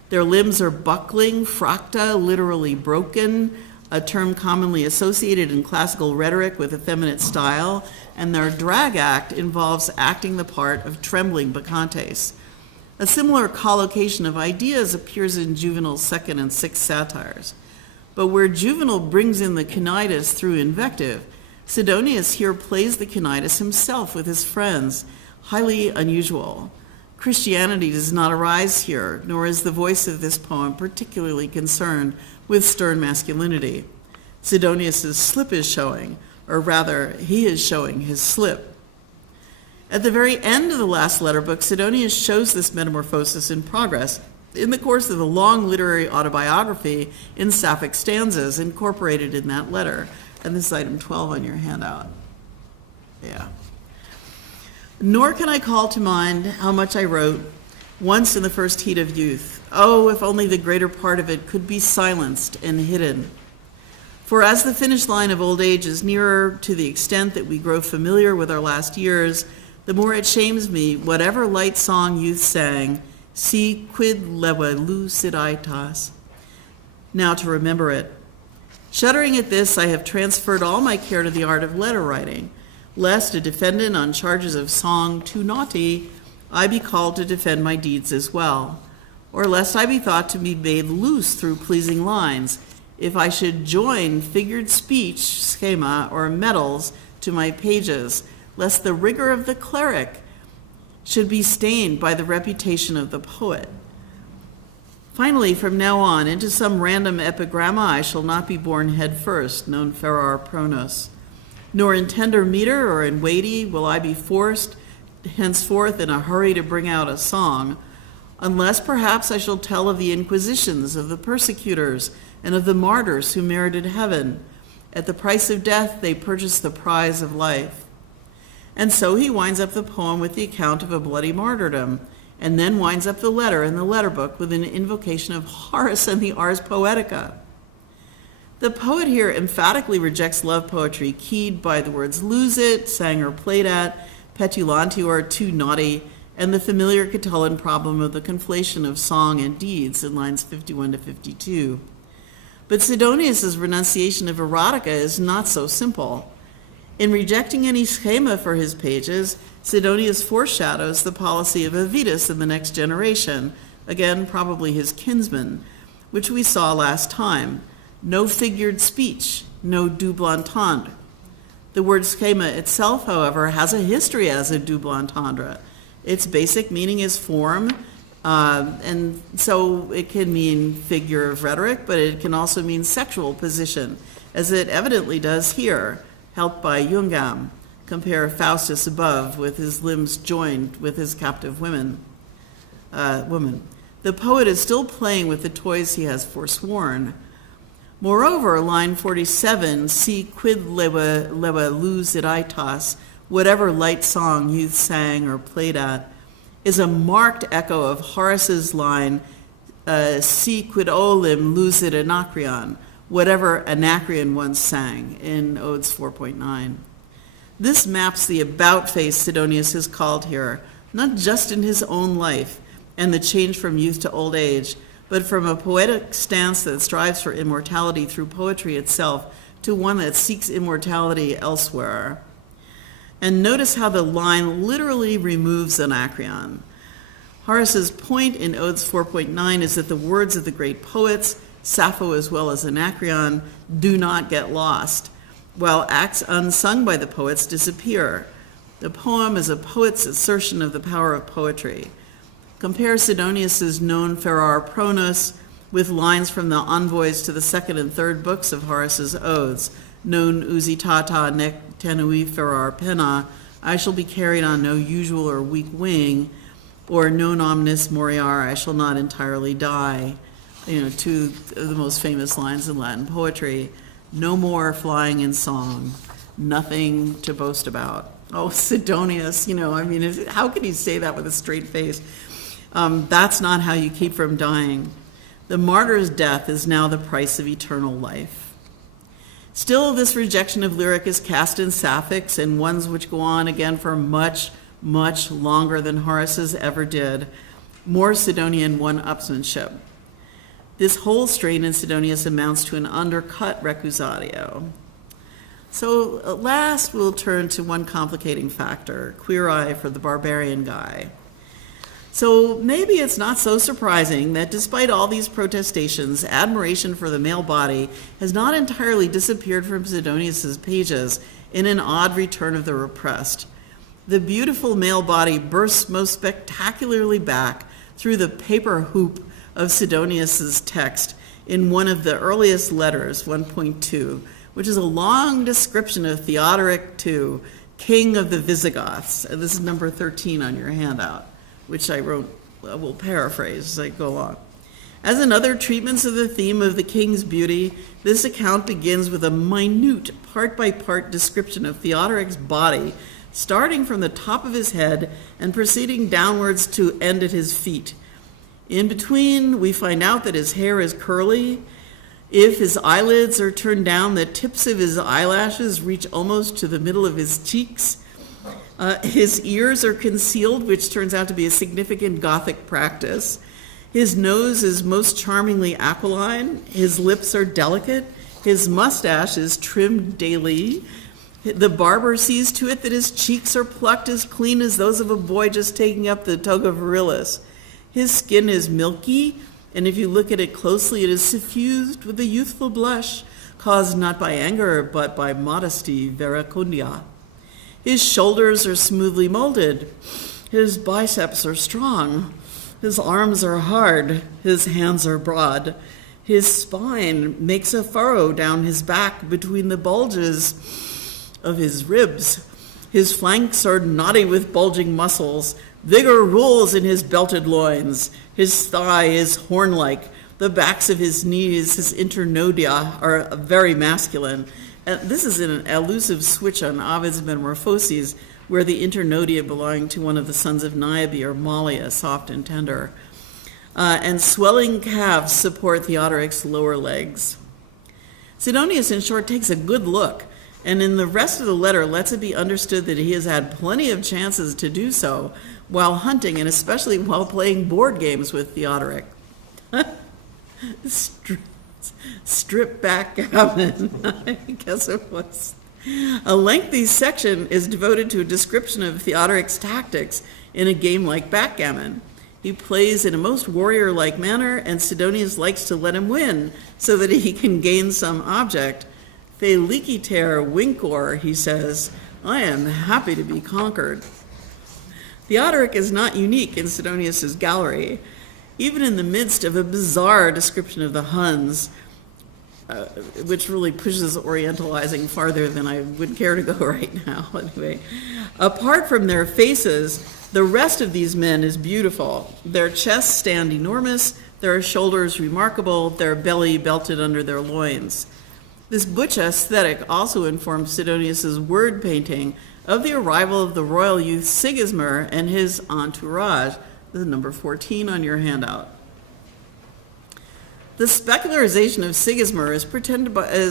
Their limbs are buckling, fracta, literally broken, a term commonly associated in classical rhetoric with effeminate style, and their drag act involves acting the part of trembling bacchantes. A similar collocation of ideas appears in Juvenal's second and sixth satires. But where Juvenal brings in the canitas through invective, Sidonius here plays the canitas himself with his friends, highly unusual. Christianity does not arise here, nor is the voice of this poem particularly concerned with stern masculinity. Sidonius's slip is showing, or rather, he is showing his slip. At the very end of the last letter book, Sidonius shows this metamorphosis in progress in the course of a long literary autobiography in Sapphic stanzas incorporated in that letter. And this is item 12 on your handout. Yeah. Nor can I call to mind how much I wrote once in the first heat of youth. Oh, if only the greater part of it could be silenced and hidden. For as the finish line of old age is nearer to the extent that we grow familiar with our last years, the more it shames me, whatever light song youth sang, si quid leve luciditas, now to remember it. Shuddering at this, I have transferred all my care to the art of letter writing, lest a defendant on charges of song too naughty, I be called to defend my deeds as well, or lest I be thought to be made loose through pleasing lines, if I should join figured speech, schema, or medals to my pages, lest the rigor of the cleric should be stained by the reputation of the poet. Finally, from now on, into some random epigramma I shall not be born head first, non ferar pronos, nor in tender meter or in weighty will I be forced henceforth in a hurry to bring out a song, unless perhaps I shall tell of the inquisitions of the persecutors and of the martyrs who merited heaven. At the price of death they purchased the prize of life. And so he winds up the poem with the account of a bloody martyrdom, and then winds up the letter in the letter book with an invocation of Horace and the Ars Poetica. The poet here emphatically rejects love poetry keyed by the words lose it, sang or played at, petulanti or too naughty, and the familiar Catullin problem of the conflation of song and deeds in lines 51 to 52. But Sidonius's renunciation of erotica is not so simple. In rejecting any schema for his pages, Sidonius foreshadows the policy of Avitus in the next generation, again probably his kinsman, which we saw last time. No figured speech, no double entendre. The word schema itself, however, has a history as a double entendre. Its basic meaning is form, and so it can mean figure of rhetoric, but it can also mean sexual position, as it evidently does here, helped by Jungam. Compare Faustus above, with his limbs joined with his captive woman. The poet is still playing with the toys he has forsworn. Moreover, line 47, si quid leva luz iritas, whatever light song youth sang or played at, is a marked echo of Horace's line, si quid olim lucid Anacreon, whatever Anacreon once sang, in Odes 4.9. This maps the about-face Sidonius is called here, not just in his own life and the change from youth to old age, but from a poetic stance that strives for immortality through poetry itself to one that seeks immortality elsewhere. And notice how the line literally removes Anacreon. Horace's point in Odes 4.9 is that the words of the great poets, Sappho as well as Anacreon, do not get lost, while acts unsung by the poets disappear. The poem is a poet's assertion of the power of poetry. Compare Sidonius's non ferrar pronos with lines from the envoys to the second and third books of Horace's odes. Non usitata nec tenui ferrar penna, I shall be carried on no usual or weak wing, or non omnis moriar, I shall not entirely die. Two of the most famous lines in Latin poetry. No more flying in song, nothing to boast about. Oh, Sidonius, how can you say that with a straight face? That's not how you keep from dying. The martyr's death is now the price of eternal life. Still, this rejection of lyric is cast in Sapphics and ones which go on again for much, much longer than Horace's ever did. More Sidonian one-upsmanship. This whole strain in Sidonius amounts to an undercut recusatio. So last, we'll turn to one complicating factor, queer eye for the barbarian guy. So maybe it's not so surprising that despite all these protestations, admiration for the male body has not entirely disappeared from Sidonius's pages in an odd return of the repressed. The beautiful male body bursts most spectacularly back through the paper hoop of Sidonius's text in one of the earliest letters, 1.2, which is a long description of Theodoric II, king of the Visigoths. And this is number 13 on your handout, which I will paraphrase as I go along. As in other treatments of the theme of the king's beauty, this account begins with a minute, part-by-part description of Theodoric's body, starting from the top of his head and proceeding downwards to end at his feet. In between, we find out that his hair is curly. If his eyelids are turned down, the tips of his eyelashes reach almost to the middle of his cheeks. His ears are concealed, which turns out to be a significant Gothic practice. His nose is most charmingly aquiline. His lips are delicate. His mustache is trimmed daily. The barber sees to it that his cheeks are plucked as clean as those of a boy just taking up the toga virilis. His skin is milky, and if you look at it closely, it is suffused with a youthful blush, caused not by anger, but by modesty, verecundia. His shoulders are smoothly molded. His biceps are strong. His arms are hard. His hands are broad. His spine makes a furrow down his back between the bulges of his ribs. His flanks are knotty with bulging muscles. Vigor rules in his belted loins. His thigh is horn-like. The backs of his knees, his internodia, are very masculine. This is an elusive switch on Ovid's Metamorphoses, where the internodia belong to one of the sons of Niobe, or Malia, soft and tender. And swelling calves support Theodoric's lower legs. Sidonius, in short, takes a good look, and in the rest of the letter lets it be understood that he has had plenty of chances to do so while hunting, and especially while playing board games with Theodoric. Strip backgammon, I guess it was. A lengthy section is devoted to a description of Theodoric's tactics in a game like backgammon. He plays in a most warrior-like manner, and Sidonius likes to let him win so that he can gain some object. Feliciter vincor, he says, I am happy to be conquered. Theodoric is not unique in Sidonius's gallery. Even in the midst of a bizarre description of the Huns, which really pushes Orientalizing farther than I would care to go right now, anyway. Apart from their faces, the rest of these men is beautiful. Their chests stand enormous, their shoulders remarkable, their belly belted under their loins. This butch aesthetic also informed Sidonius's word painting of the arrival of the royal youth Sigismund and his entourage. This is number 14 on your handout. The specularization of Sigismund is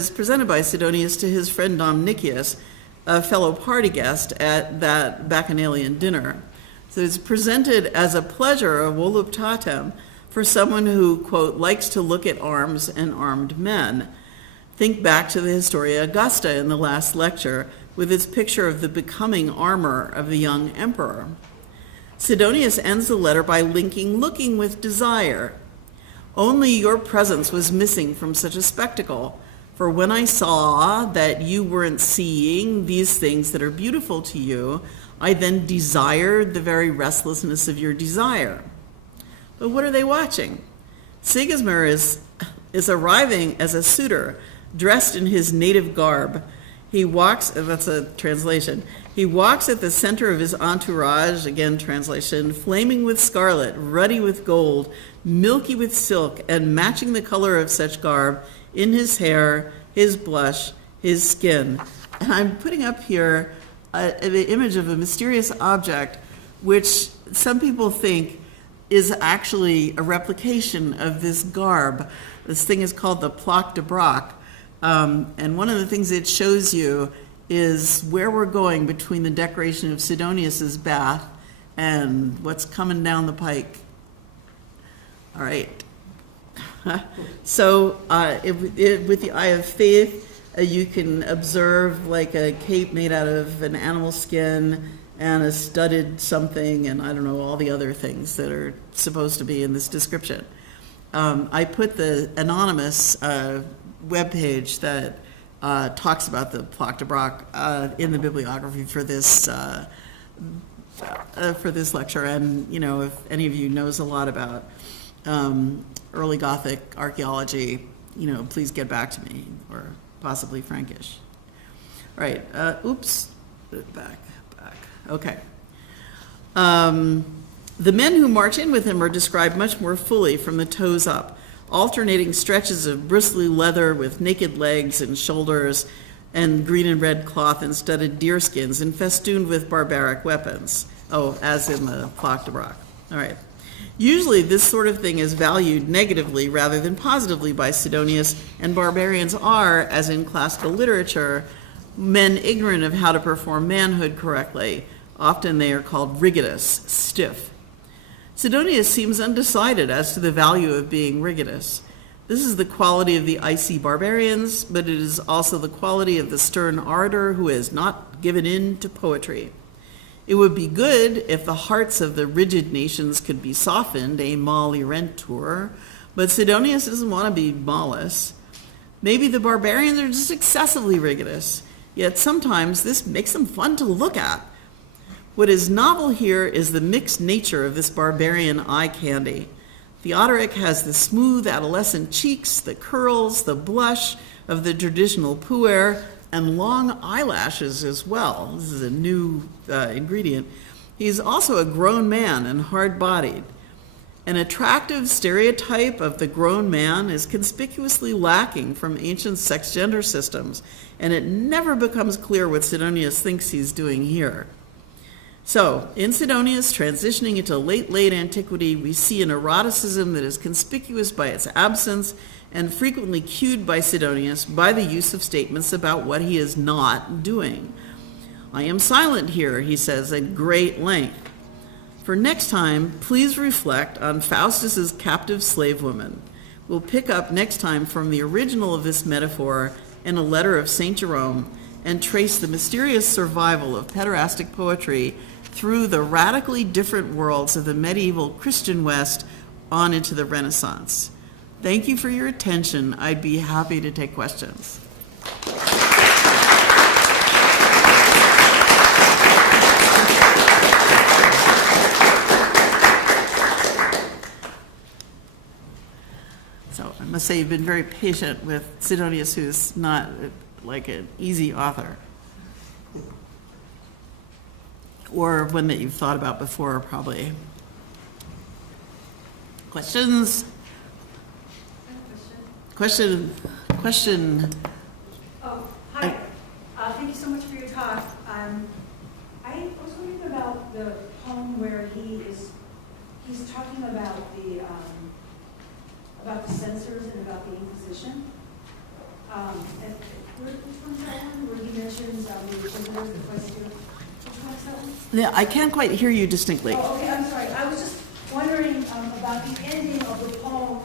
presented by Sidonius to his friend Domnicius, a fellow party guest at that bacchanalian dinner. So it's presented as a pleasure, a voluptatem, for someone who, quote, likes to look at arms and armed men. Think back to the Historia Augusta in the last lecture, with its picture of the becoming armor of the young emperor. Sidonius ends the letter by looking with desire. Only your presence was missing from such a spectacle, for when I saw that you weren't seeing these things that are beautiful to you, I then desired the very restlessness of your desire. But what are they watching? Sigismund is arriving as a suitor, dressed in his native garb. He walks, that's a translation, he walks at the center of his entourage, again translation, flaming with scarlet, ruddy with gold, milky with silk, and matching the color of such garb in his hair, his blush, his skin. And I'm putting up here the image of a mysterious object, which some people think is actually a replication of this garb. This thing is called the plaque de Braque. And one of the things it shows you is where we're going between the decoration of Sidonius's bath and what's coming down the pike. All right. So with the eye of faith, you can observe like a cape made out of an animal skin and a studded something, and I don't know, all the other things that are supposed to be in this description. I put the anonymous webpage that talks about the plaque de Braque in the bibliography for this lecture. And you know, if any of you knows a lot about early Gothic archaeology, you know, please get back to me, or possibly Frankish. All right. Oops. Back. Okay. The men who march in with him are described much more fully from the toes up. Alternating stretches of bristly leather with naked legs and shoulders, and green and red cloth and studded deerskins, and festooned with barbaric weapons. Oh, as in the plaque de Braque. All right. Usually this sort of thing is valued negatively rather than positively by Sidonius, and barbarians are, as in classical literature, men ignorant of how to perform manhood correctly. Often they are called rigidus, stiff. Sidonius seems undecided as to the value of being rigidus. This is the quality of the icy barbarians, but it is also the quality of the stern orator who has not given in to poetry. It would be good if the hearts of the rigid nations could be softened, a mal irentur, but Sidonius doesn't want to be mollus. Maybe the barbarians are just excessively rigidus, yet sometimes this makes them fun to look at. What is novel here is the mixed nature of this barbarian eye candy. Theodoric has the smooth adolescent cheeks, the curls, the blush of the traditional puer, and long eyelashes as well. This is a new ingredient. He's also a grown man and hard-bodied. An attractive stereotype of the grown man is conspicuously lacking from ancient sex-gender systems, and it never becomes clear what Sidonius thinks he's doing here. So, in Sidonius, transitioning into late antiquity, we see an eroticism that is conspicuous by its absence and frequently cued by Sidonius by the use of statements about what he is not doing. I am silent here, he says at great length. For next time, please reflect on Faustus's captive slave woman. We'll pick up next time from the original of this metaphor in a letter of St. Jerome and trace the mysterious survival of pederastic poetry through the radically different worlds of the medieval Christian West on into the Renaissance. Thank you for your attention. I'd be happy to take questions. So I must say you've been very patient with Sidonius, who's not like an easy author. Or one that you've thought about before, probably. Questions? Question. Oh, hi. Thank you so much for your talk. I was wondering about the poem where he's talking about the censors and about the Inquisition. And which one's that one? Where he mentions the prisoners, the question. Which one's that one? Yeah, I can't quite hear you distinctly. Oh, okay, I'm sorry. I was just wondering about the ending of the poem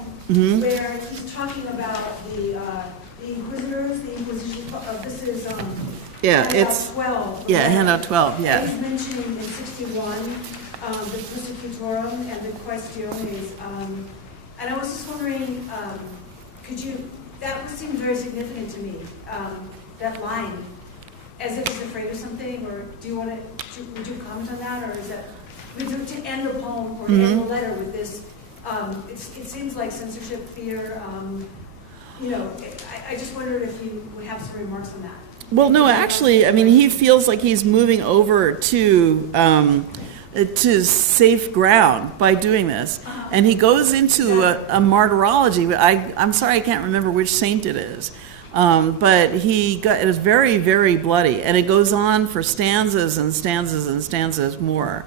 where he's talking about the Inquisitors, the Inquisition. This is Yeah, handout it's 12. yeah, handout 12. Yeah. He's mentioning in 61 the persecutorum and the questiones. And I was just wondering, that seemed very significant to me, that line, as if he's afraid of something, or would you comment on that, or is that, to end the poem or to end the letter with this, it seems like censorship, fear, I just wondered if you would have some remarks on that. Well, no, actually, I mean, he feels like he's moving over to safe ground by doing this. And he goes into a martyrology. I'm sorry, I can't remember which saint it is. But it is very, very bloody. And it goes on for stanzas and stanzas and stanzas more.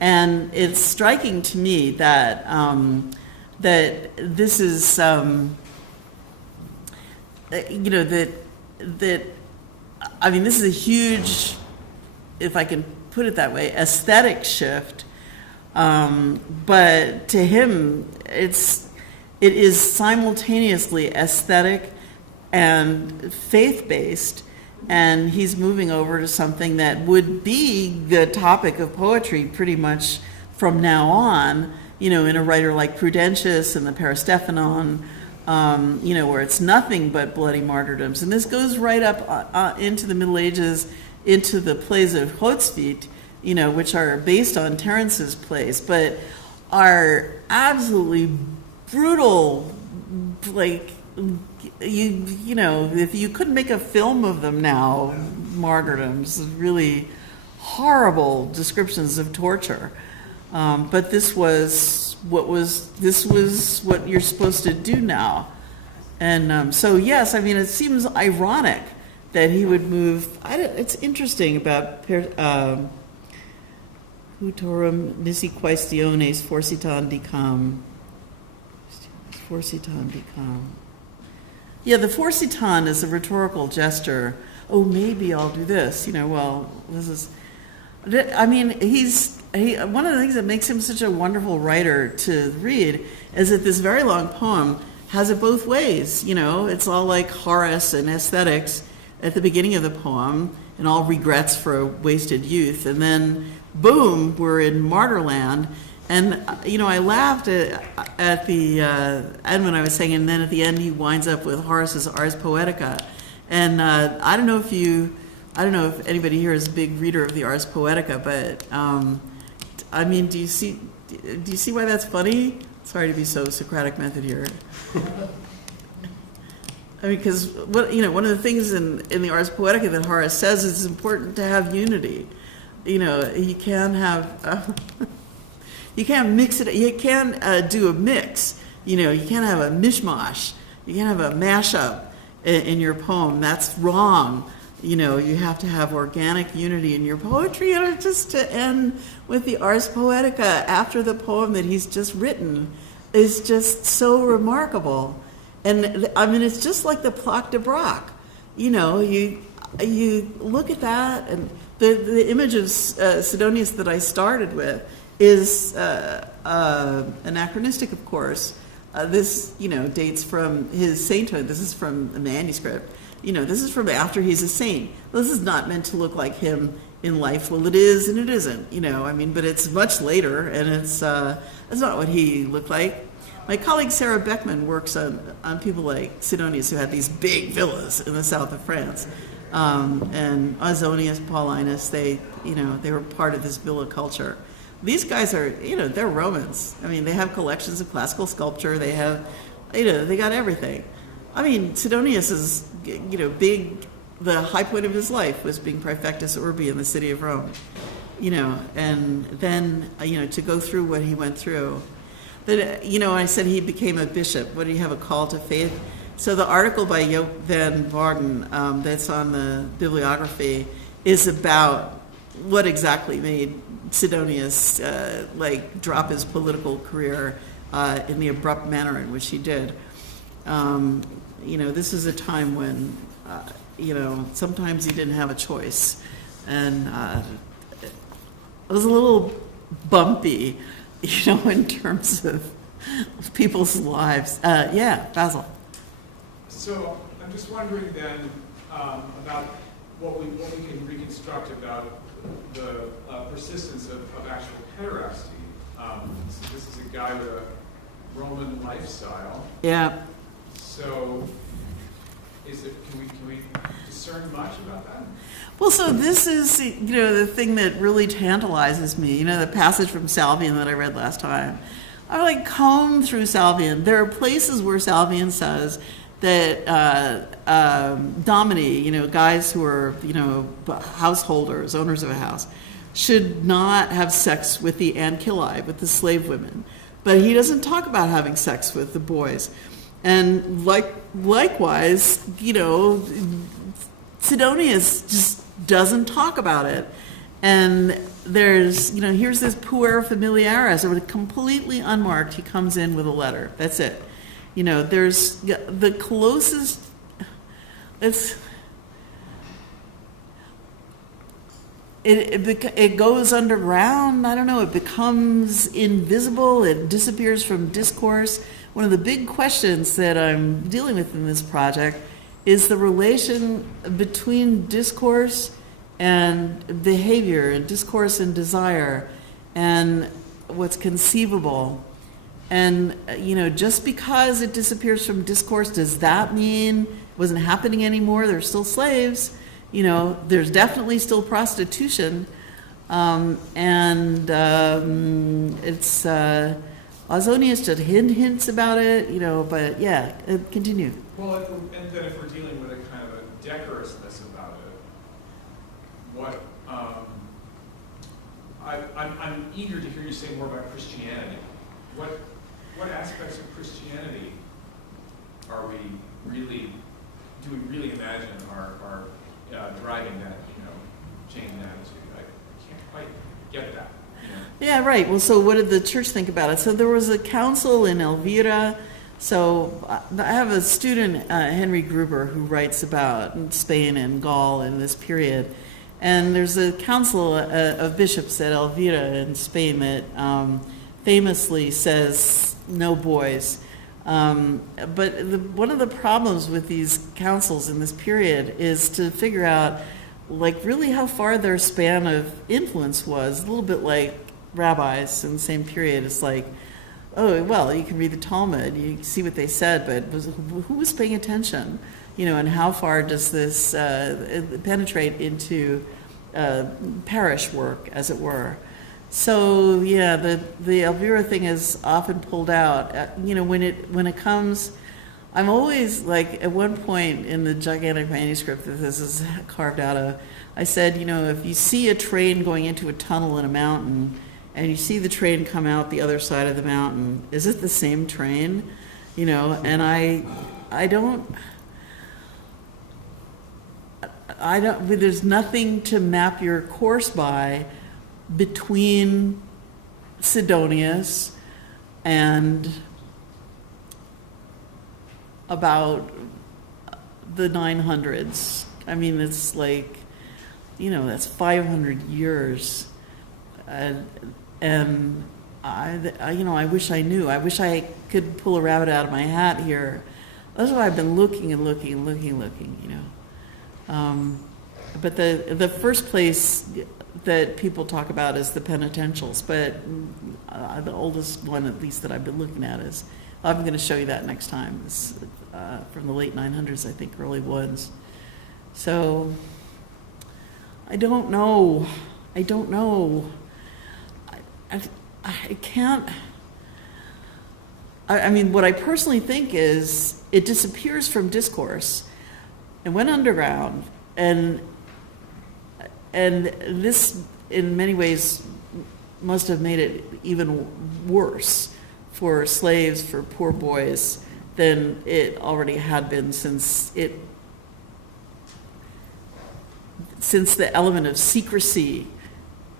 And it's striking to me that that this is, this is a huge, if I can put it that way, aesthetic shift. But to him, it is simultaneously aesthetic and faith-based, and he's moving over to something that would be the topic of poetry pretty much from now on, in a writer like Prudentius and the Parastephanon, where it's nothing but bloody martyrdoms. And this goes right up into the Middle Ages, into the plays of Hotspit, which are based on Terence's plays, but are absolutely brutal, like, if you couldn't make a film of them now, martyrdoms, really horrible descriptions of torture. But this was what you're supposed to do now. And so, yes, I mean, it seems ironic that he would move. It's interesting about Hutorum nisi quaestiones forsitan dicam. Forsitan dicam. Yeah, the forsitan is a rhetorical gesture. Oh, maybe I'll do this. This is. I mean, one of the things that makes him such a wonderful writer to read is that this very long poem has it both ways. It's all like Horace and aesthetics at the beginning of the poem, and all regrets for a wasted youth, and then boom, we're in Martyrland. And I laughed at the end when I was saying, and then at the end he winds up with Horace's Ars Poetica, and I don't know if anybody here is a big reader of the Ars Poetica, but I mean, do you see why that's funny? Sorry to be so Socratic method here. I mean, because one of the things in the Ars Poetica that Horace says is it's important to have unity. You can't have you can't mix it. You can't do a mix. You can't have a mishmash. You can't have a mashup in your poem. That's wrong. You have to have organic unity in your poetry. And just to end with the Ars Poetica after the poem that he's just written is just so remarkable. And I mean, it's just like the Plaque de Brac. You look at that, and the image of Sidonius that I started with is anachronistic, of course, this, dates from his sainthood. This is from the manuscript. This is from after he's a saint. This is not meant to look like him in life. Well, it is and it isn't, but it's much later, and it's not what he looked like. My colleague Sarah Beckman works on people like Sidonius, who had these big villas in the south of France. And Sidonius Apollinaris, they were part of this villa culture. These guys are, they're Romans. They have collections of classical sculpture. They have, they got everything. Sidonius is, big, the high point of his life was being praefectus urbi in the city of Rome, and then, to go through what he went through. That, I said he became a bishop. What do you have, a call to faith? So the article by Joop van Varden that's on the bibliography is about what exactly made Sidonius drop his political career in the abrupt manner in which he did. This is a time when, sometimes he didn't have a choice. And it was a little bumpy, in terms of people's lives. Yeah, Basil. So I'm just wondering then about what we can reconstruct about the persistence of actual pederasty. So this is a guy with a Roman lifestyle. Yeah. So can we discern much about that? Well, so this is, the thing that really tantalizes me, the passage from Salvian that I read last time. I comb through Salvian. There are places where Salvian says that domini, guys who are, householders, owners of a house, should not have sex with the ancili, with the slave women. But he doesn't talk about having sex with the boys. And likewise, Sidonius just doesn't talk about it. And there's, here's this puer familiaris, or completely unmarked, he comes in with a letter. That's it. There's the closest, it goes underground, I don't know, it becomes invisible, it disappears from discourse. One of the big questions that I'm dealing with in this project is the relation between discourse and behavior, and discourse and desire, and what's conceivable. And, just because it disappears from discourse, does that mean it wasn't happening anymore? They're still slaves. There's definitely still prostitution. It's, Ausonius just hints about it, but yeah, continue. Well, and then if we're dealing with a kind of a decorousness about it, what, I'm eager to hear you say more about Christianity. What aspects of Christianity are we really, do we really imagine are driving that, change in attitude? I can't quite get that. Yeah, right. Well, so what did the church think about it? So there was a council in Elvira. So I have a student, Henry Gruber, who writes about Spain and Gaul in this period. And there's a council of bishops at Elvira in Spain that famously says no boys. But one of the problems with these councils in this period is to figure out really how far their span of influence was. A little bit like rabbis in the same period. It's oh, well, you can read the Talmud, you see what they said, but who was paying attention? And how far does this penetrate into parish work, as it were? So yeah, the Elvira thing is often pulled out. When it comes, I'm always at one point in the gigantic manuscript that this is carved out of, I said, if you see a train going into a tunnel in a mountain, and you see the train come out the other side of the mountain, is it the same train? And I don't, there's nothing to map your course by between Sidonius and about the 900s. It's that's 500 years. And I wish I knew. I wish I could pull a rabbit out of my hat here. That's why I've been looking and looking and looking, you know. But the first place that people talk about is the penitentials, but the oldest one, at least, that I've been looking at is, I'm going to show you that next time. It's from the late 900s, I think, early ones. So I don't know. I can't. I mean, what I personally think is it disappears from discourse and went underground, and this, in many ways, must have made it even worse for slaves, for poor boys, than it already had been, since the element of secrecy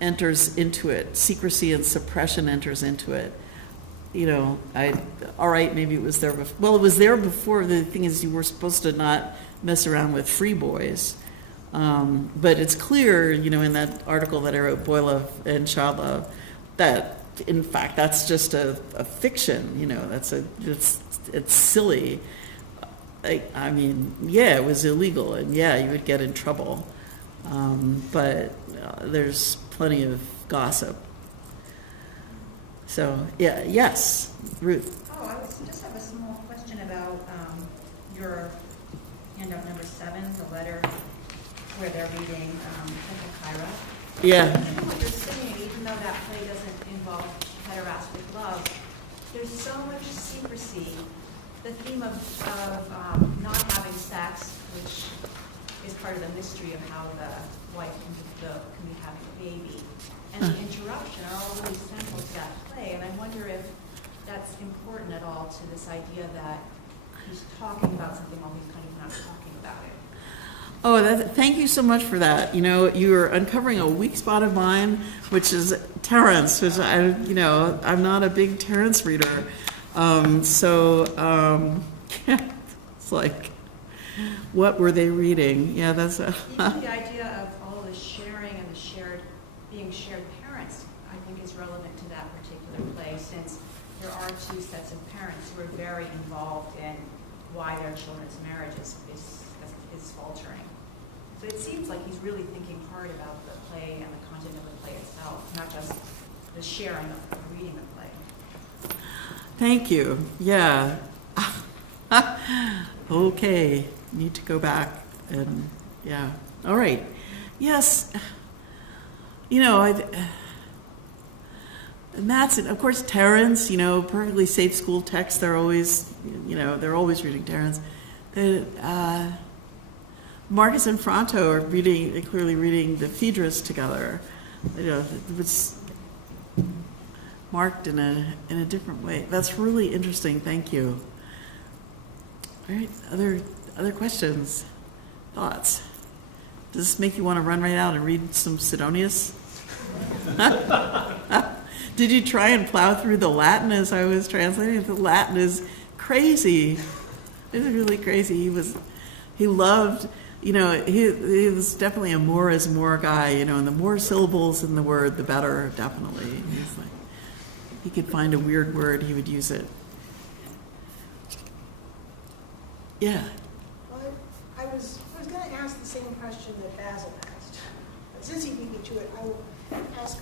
enters into it, secrecy and suppression enters into it. You know, all right, maybe it was there before. Well, it was there before. The thing is, you were supposed to not mess around with free boys. But it's clear, you know, in that article that I wrote, Boy Love and Child Love, that in fact that's just a fiction. You know, it's silly. I mean, yeah, it was illegal, and yeah, you would get in trouble. But there's plenty of gossip. So yeah, yes, Ruth. Oh, I just have a small question about your handout number 7, the letter where they're reading Kyra. Yeah. What you're saying, even though that play doesn't involve pederastic love, there's so much secrecy. The theme of not having sex, which is part of the mystery of how the wife can be having a baby, and the interruption are all really central to that play. And I wonder if that's important at all to this idea that he's talking about something while he's kind of not talking about it. Oh, thank you so much for that. You know, you're uncovering a weak spot of mine, which is Terence, which I'm not a big Terence reader. It's like, what were they reading? Yeah, that's Even the idea of all the sharing and being shared parents, I think is relevant to that particular play, since there are 2 sets of parents who are very involved in why their children's marriage is faltering. So it seems like he's really thinking hard about the play and the content of the play itself, not just the sharing of reading the play. Thank you. Yeah. Okay. Need to go back and yeah. All right. Yes. You know, and that's it. Of course, Terence, you know, perfectly safe school text. They're always reading Terence. Marcus and Fronto are clearly reading the Phaedrus together. You know, it was marked in a different way. That's really interesting. Thank you. All right, other questions, thoughts? Does this make you want to run right out and read some Sidonius? Did you try and plow through the Latin as I was translating? The Latin is crazy. It's really crazy. He loved, you know, he was definitely a more is more guy, you know, and the more syllables in the word, the better, definitely. He's like, he could find a weird word, he would use it. Yeah. Well, I was going to ask the same question that Basil asked. But since he beat me to it, I will ask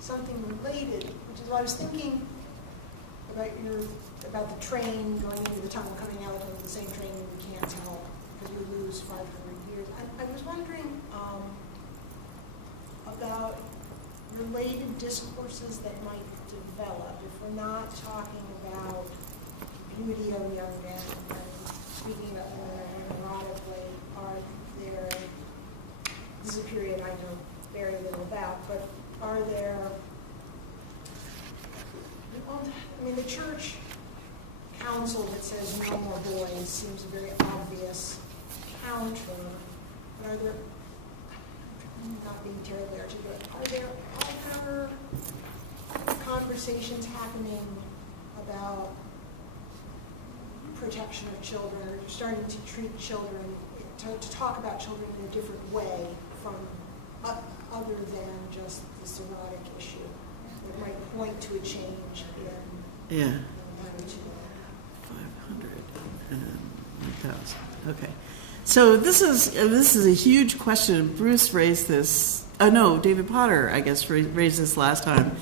something related, which is what I was thinking about the train going into the tunnel, coming out of the same train, and we can't tell because we lose 500 years. I was wondering about related discourses that might develop if we're not talking about beauty of young men and speaking about women erotically. Are there, this is a period I know very little about, but are there, I mean, the church council that says no more boys seems a very obvious counter, but are there, not being terribly articulate, are there other conversations happening about protection of children, or starting to treat children, to talk about children in a different way from other than just this erotic issue? that might point to a change in Yeah, language. 500 and 1,000, okay. So this is a huge question. Bruce raised this, oh no, David Potter, I guess, raised this last time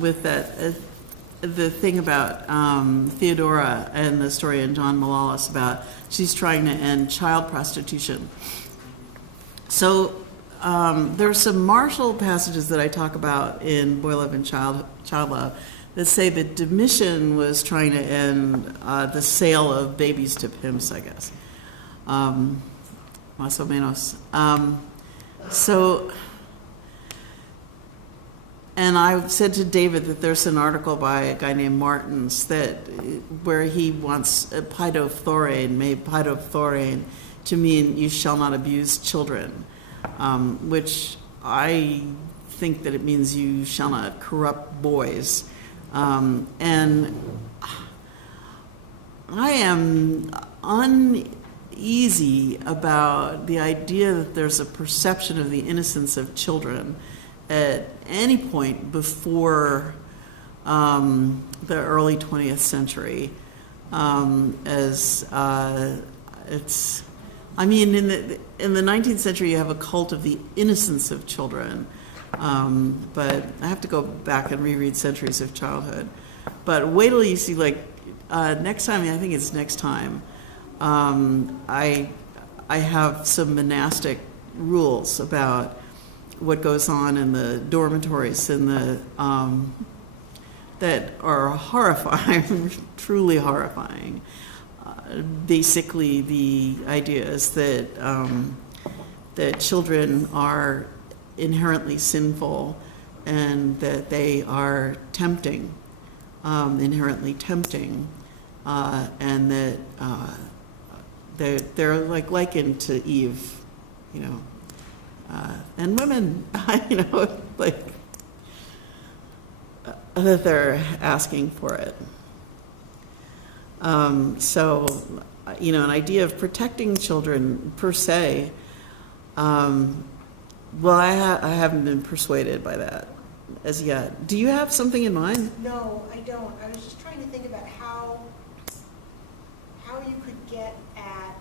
with that, the thing about Theodora and the story in John Malalas about she's trying to end child prostitution. So there's some Marshall passages that I talk about in Boy Love and Child Love that say that Domitian was trying to end the sale of babies to pimps, I guess. Más o menos. And I said to David that there's an article by a guy named Martins where he wants paidophthorein, made paidophthorein to mean you shall not abuse children, which I think that it means you shall not corrupt boys. And I am uneasy about the idea that there's a perception of the innocence of children at any point before the early 20th century. I mean, in the 19th century, you have a cult of the innocence of children. But I have to go back and reread Centuries of Childhood. But wait till you see, like, next time, I think it's next time, I have some monastic rules about what goes on in the dormitories and that are horrifying, truly horrifying. Basically, the idea is that that children are inherently sinful and that they are tempting, inherently tempting, and that they're like likened to Eve, you know, and women, you know, like that they're asking for it. So, you know, an idea of protecting children per se, well, I haven't been persuaded by that as yet. Do you have something in mind? No, I don't. I was just trying to think about how you could get at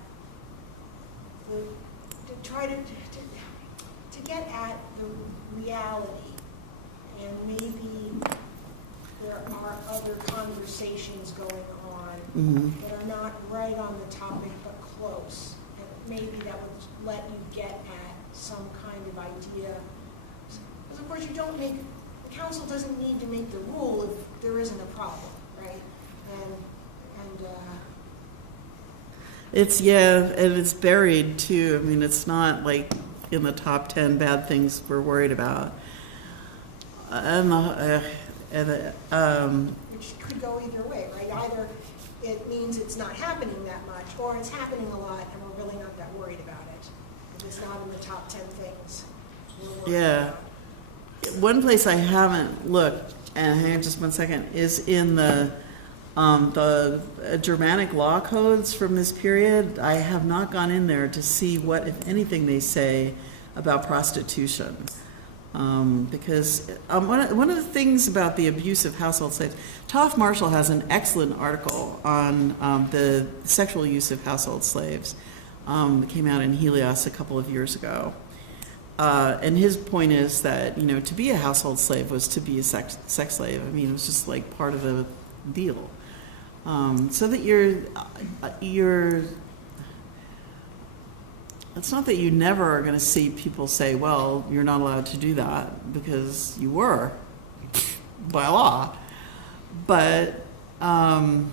to get at the reality, and maybe there are other conversations going on that are not right on the topic but close, and maybe that would let you get at some kind of idea. Because of course the council doesn't need to make the rule if there isn't a problem, right? And it's buried too. I mean, it's not like in the top 10 bad things we're worried about. which could go either way, right? Either it means it's not happening that much, or it's happening a lot and we're really not that worried about it. If it's not in the top 10 things we're worried about. One place I haven't looked, and hang on just 1 second, is in the Germanic law codes from this period. I have not gone in there to see what, if anything, they say about prostitution. Because one of the things about the abuse of household slaves, Toff Marshall has an excellent article on the sexual use of household slaves. It came out in Helios a couple of years ago. And his point is that, you know, to be a household slave was to be a sex slave. I mean, it was just like part of the deal. So that you're it's not that you never are going to see people say, well, you're not allowed to do that, because you were by law. But Kyle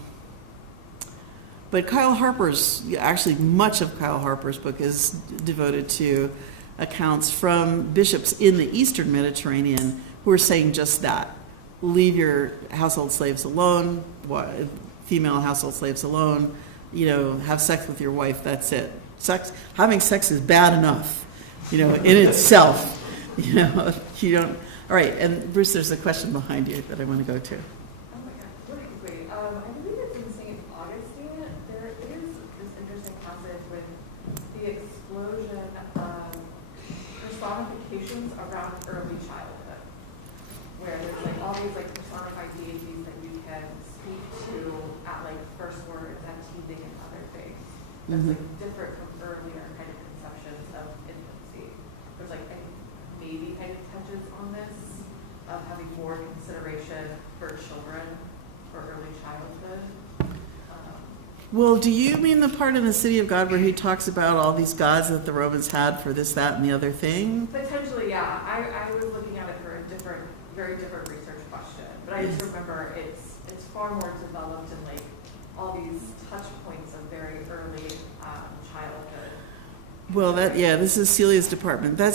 Harper's, actually much of Kyle Harper's book is devoted to accounts from bishops in the Eastern Mediterranean who are saying just that. Leave your household slaves alone, female household slaves alone, you know, have sex with your wife, that's it. Having sex is bad enough, you know, in itself. You know, you don't. All right, and Bruce, there's a question behind you that I want to go to. Oh my God, really quickly. I believe it's in St. Augustine. There is this interesting passage with the explosion of personifications around early childhood, where there's like all these like personified deities that you can speak to at like first words, at teething and other things. That's like different from earlier kind of conceptions of infancy. There's like, I think maybe kind of touches on this of having more consideration for children or early childhood. Well, do you mean the part in the City of God where he talks about all these gods that the Romans had for this, that, and the other thing? Potentially, yeah. I was looking at it for a different, very different research question, but I just remember it's far more developed in like all these touch points of very early childhood. Well, this is Celia's department. All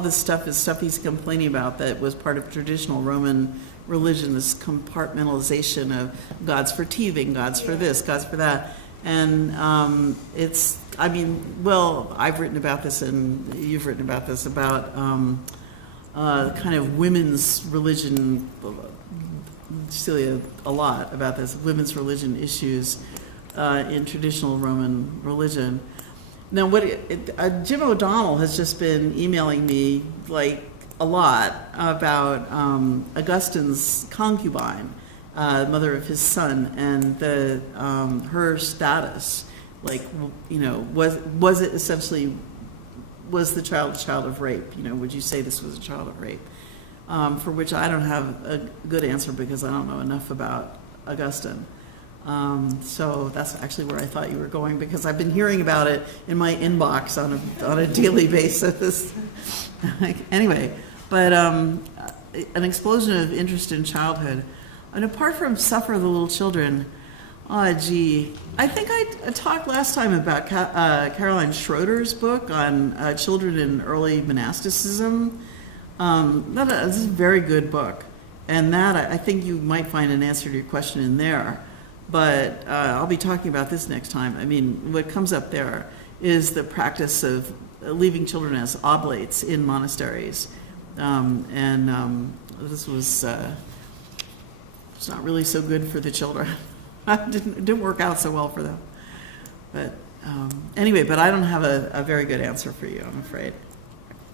this stuff is stuff he's complaining about that was part of traditional Roman religion, this compartmentalization of gods for teething, gods for this, gods for that. And I've written about this and you've written about this, about kind of women's religion, Celia, a lot about this, women's religion issues in traditional Roman religion. Now, Jim O'Donnell has just been emailing me like a lot about Augustine's concubine, mother of his son, and her status. Like, was it essentially, was the child a child of rape? Would you say this was a child of rape? For which I don't have a good answer because I don't know enough about Augustine. So that's actually where I thought you were going, because I've been hearing about it in my inbox on a daily basis. Anyway, but an explosion of interest in childhood. And apart from Suffer the Little Children, I think I talked last time about Caroline Schroeder's book on children in early monasticism. This is a very good book. And that, I think you might find an answer to your question in there. But I'll be talking about this next time. I mean, what comes up there is the practice of leaving children as oblates in monasteries. This was it's not really so good for the children. It didn't work out so well for them. But anyway, but I don't have a very good answer for you, I'm afraid.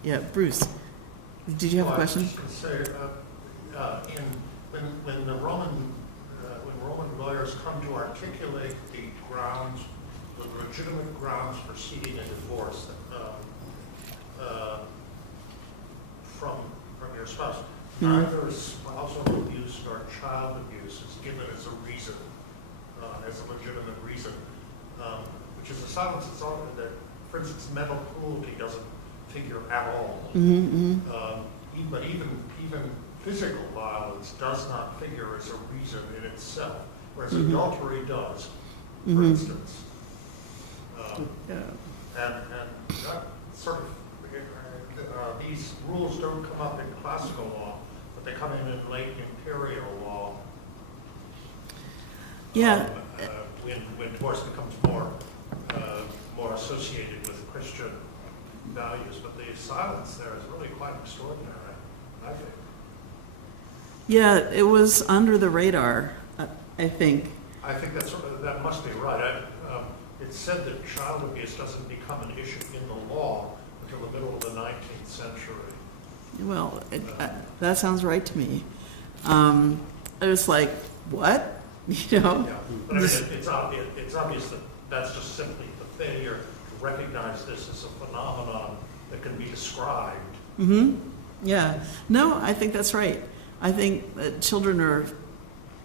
Yeah, Bruce, did you have a question? I was just going to say, when the Roman lawyers come to articulate the legitimate grounds for seeking a divorce from your spouse, neither spousal abuse nor child abuse is given as a reason, as a legitimate reason, which is a silence that's on that, for instance, mental cruelty doesn't figure at all. But even physical violence does not figure as a reason in itself, whereas adultery does, for instance. And that sort of, these rules don't come up in classical law, but they come in late imperial law. Yeah. When divorce becomes more associated with Christian values, but the silence there is really quite extraordinary, I think. Yeah, it was under the radar, I think. I think that must be right. It's said that child abuse doesn't become an issue in the law until the middle of the 19th century. Well, that sounds right to me. I was like, what? Yeah, but I mean, it's obvious that that's just simply the failure to recognize this as a phenomenon that can be described. Yeah. No, I think that's right. I think that children are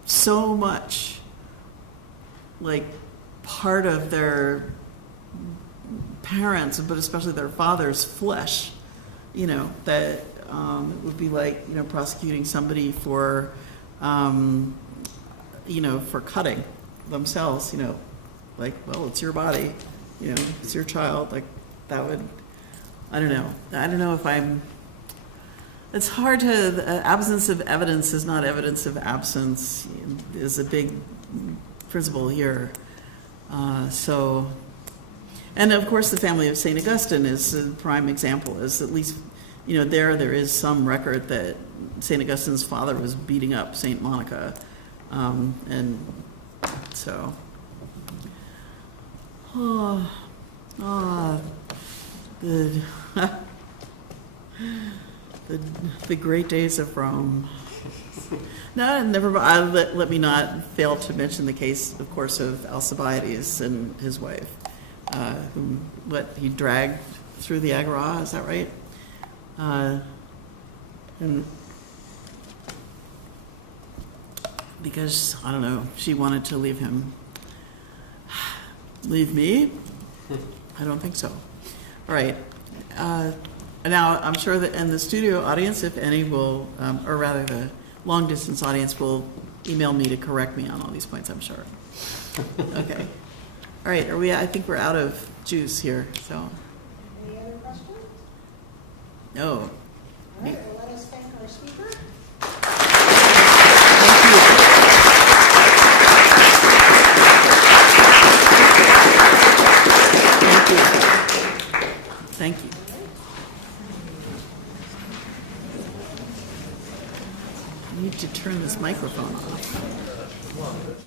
so much like part of their parents, but especially their father's flesh, that it would be like, prosecuting somebody for, for cutting themselves, like, well, it's your body, it's your child, like that would, I don't know if it's hard to, absence of evidence is not evidence of absence is a big principle here. And of course the family of St. Augustine is a prime example, is at least, there is some record that St. Augustine's father was beating up St. Monica. And so, good. The great days of Rome. No, never. Let me not fail to mention the case, of course, of Alcibiades and his wife, whom he dragged through the agora. Is that right? And because I don't know, she wanted to leave him. Leave me? I don't think so. All right. Now, I'm sure that in the studio audience, if any will, or rather the long-distance audience will email me to correct me on all these points, I'm sure. Okay. All right, I think we're out of juice here, so. Any other questions? No. All right, well, let us thank our speaker. Thank you. I need to turn this microphone off.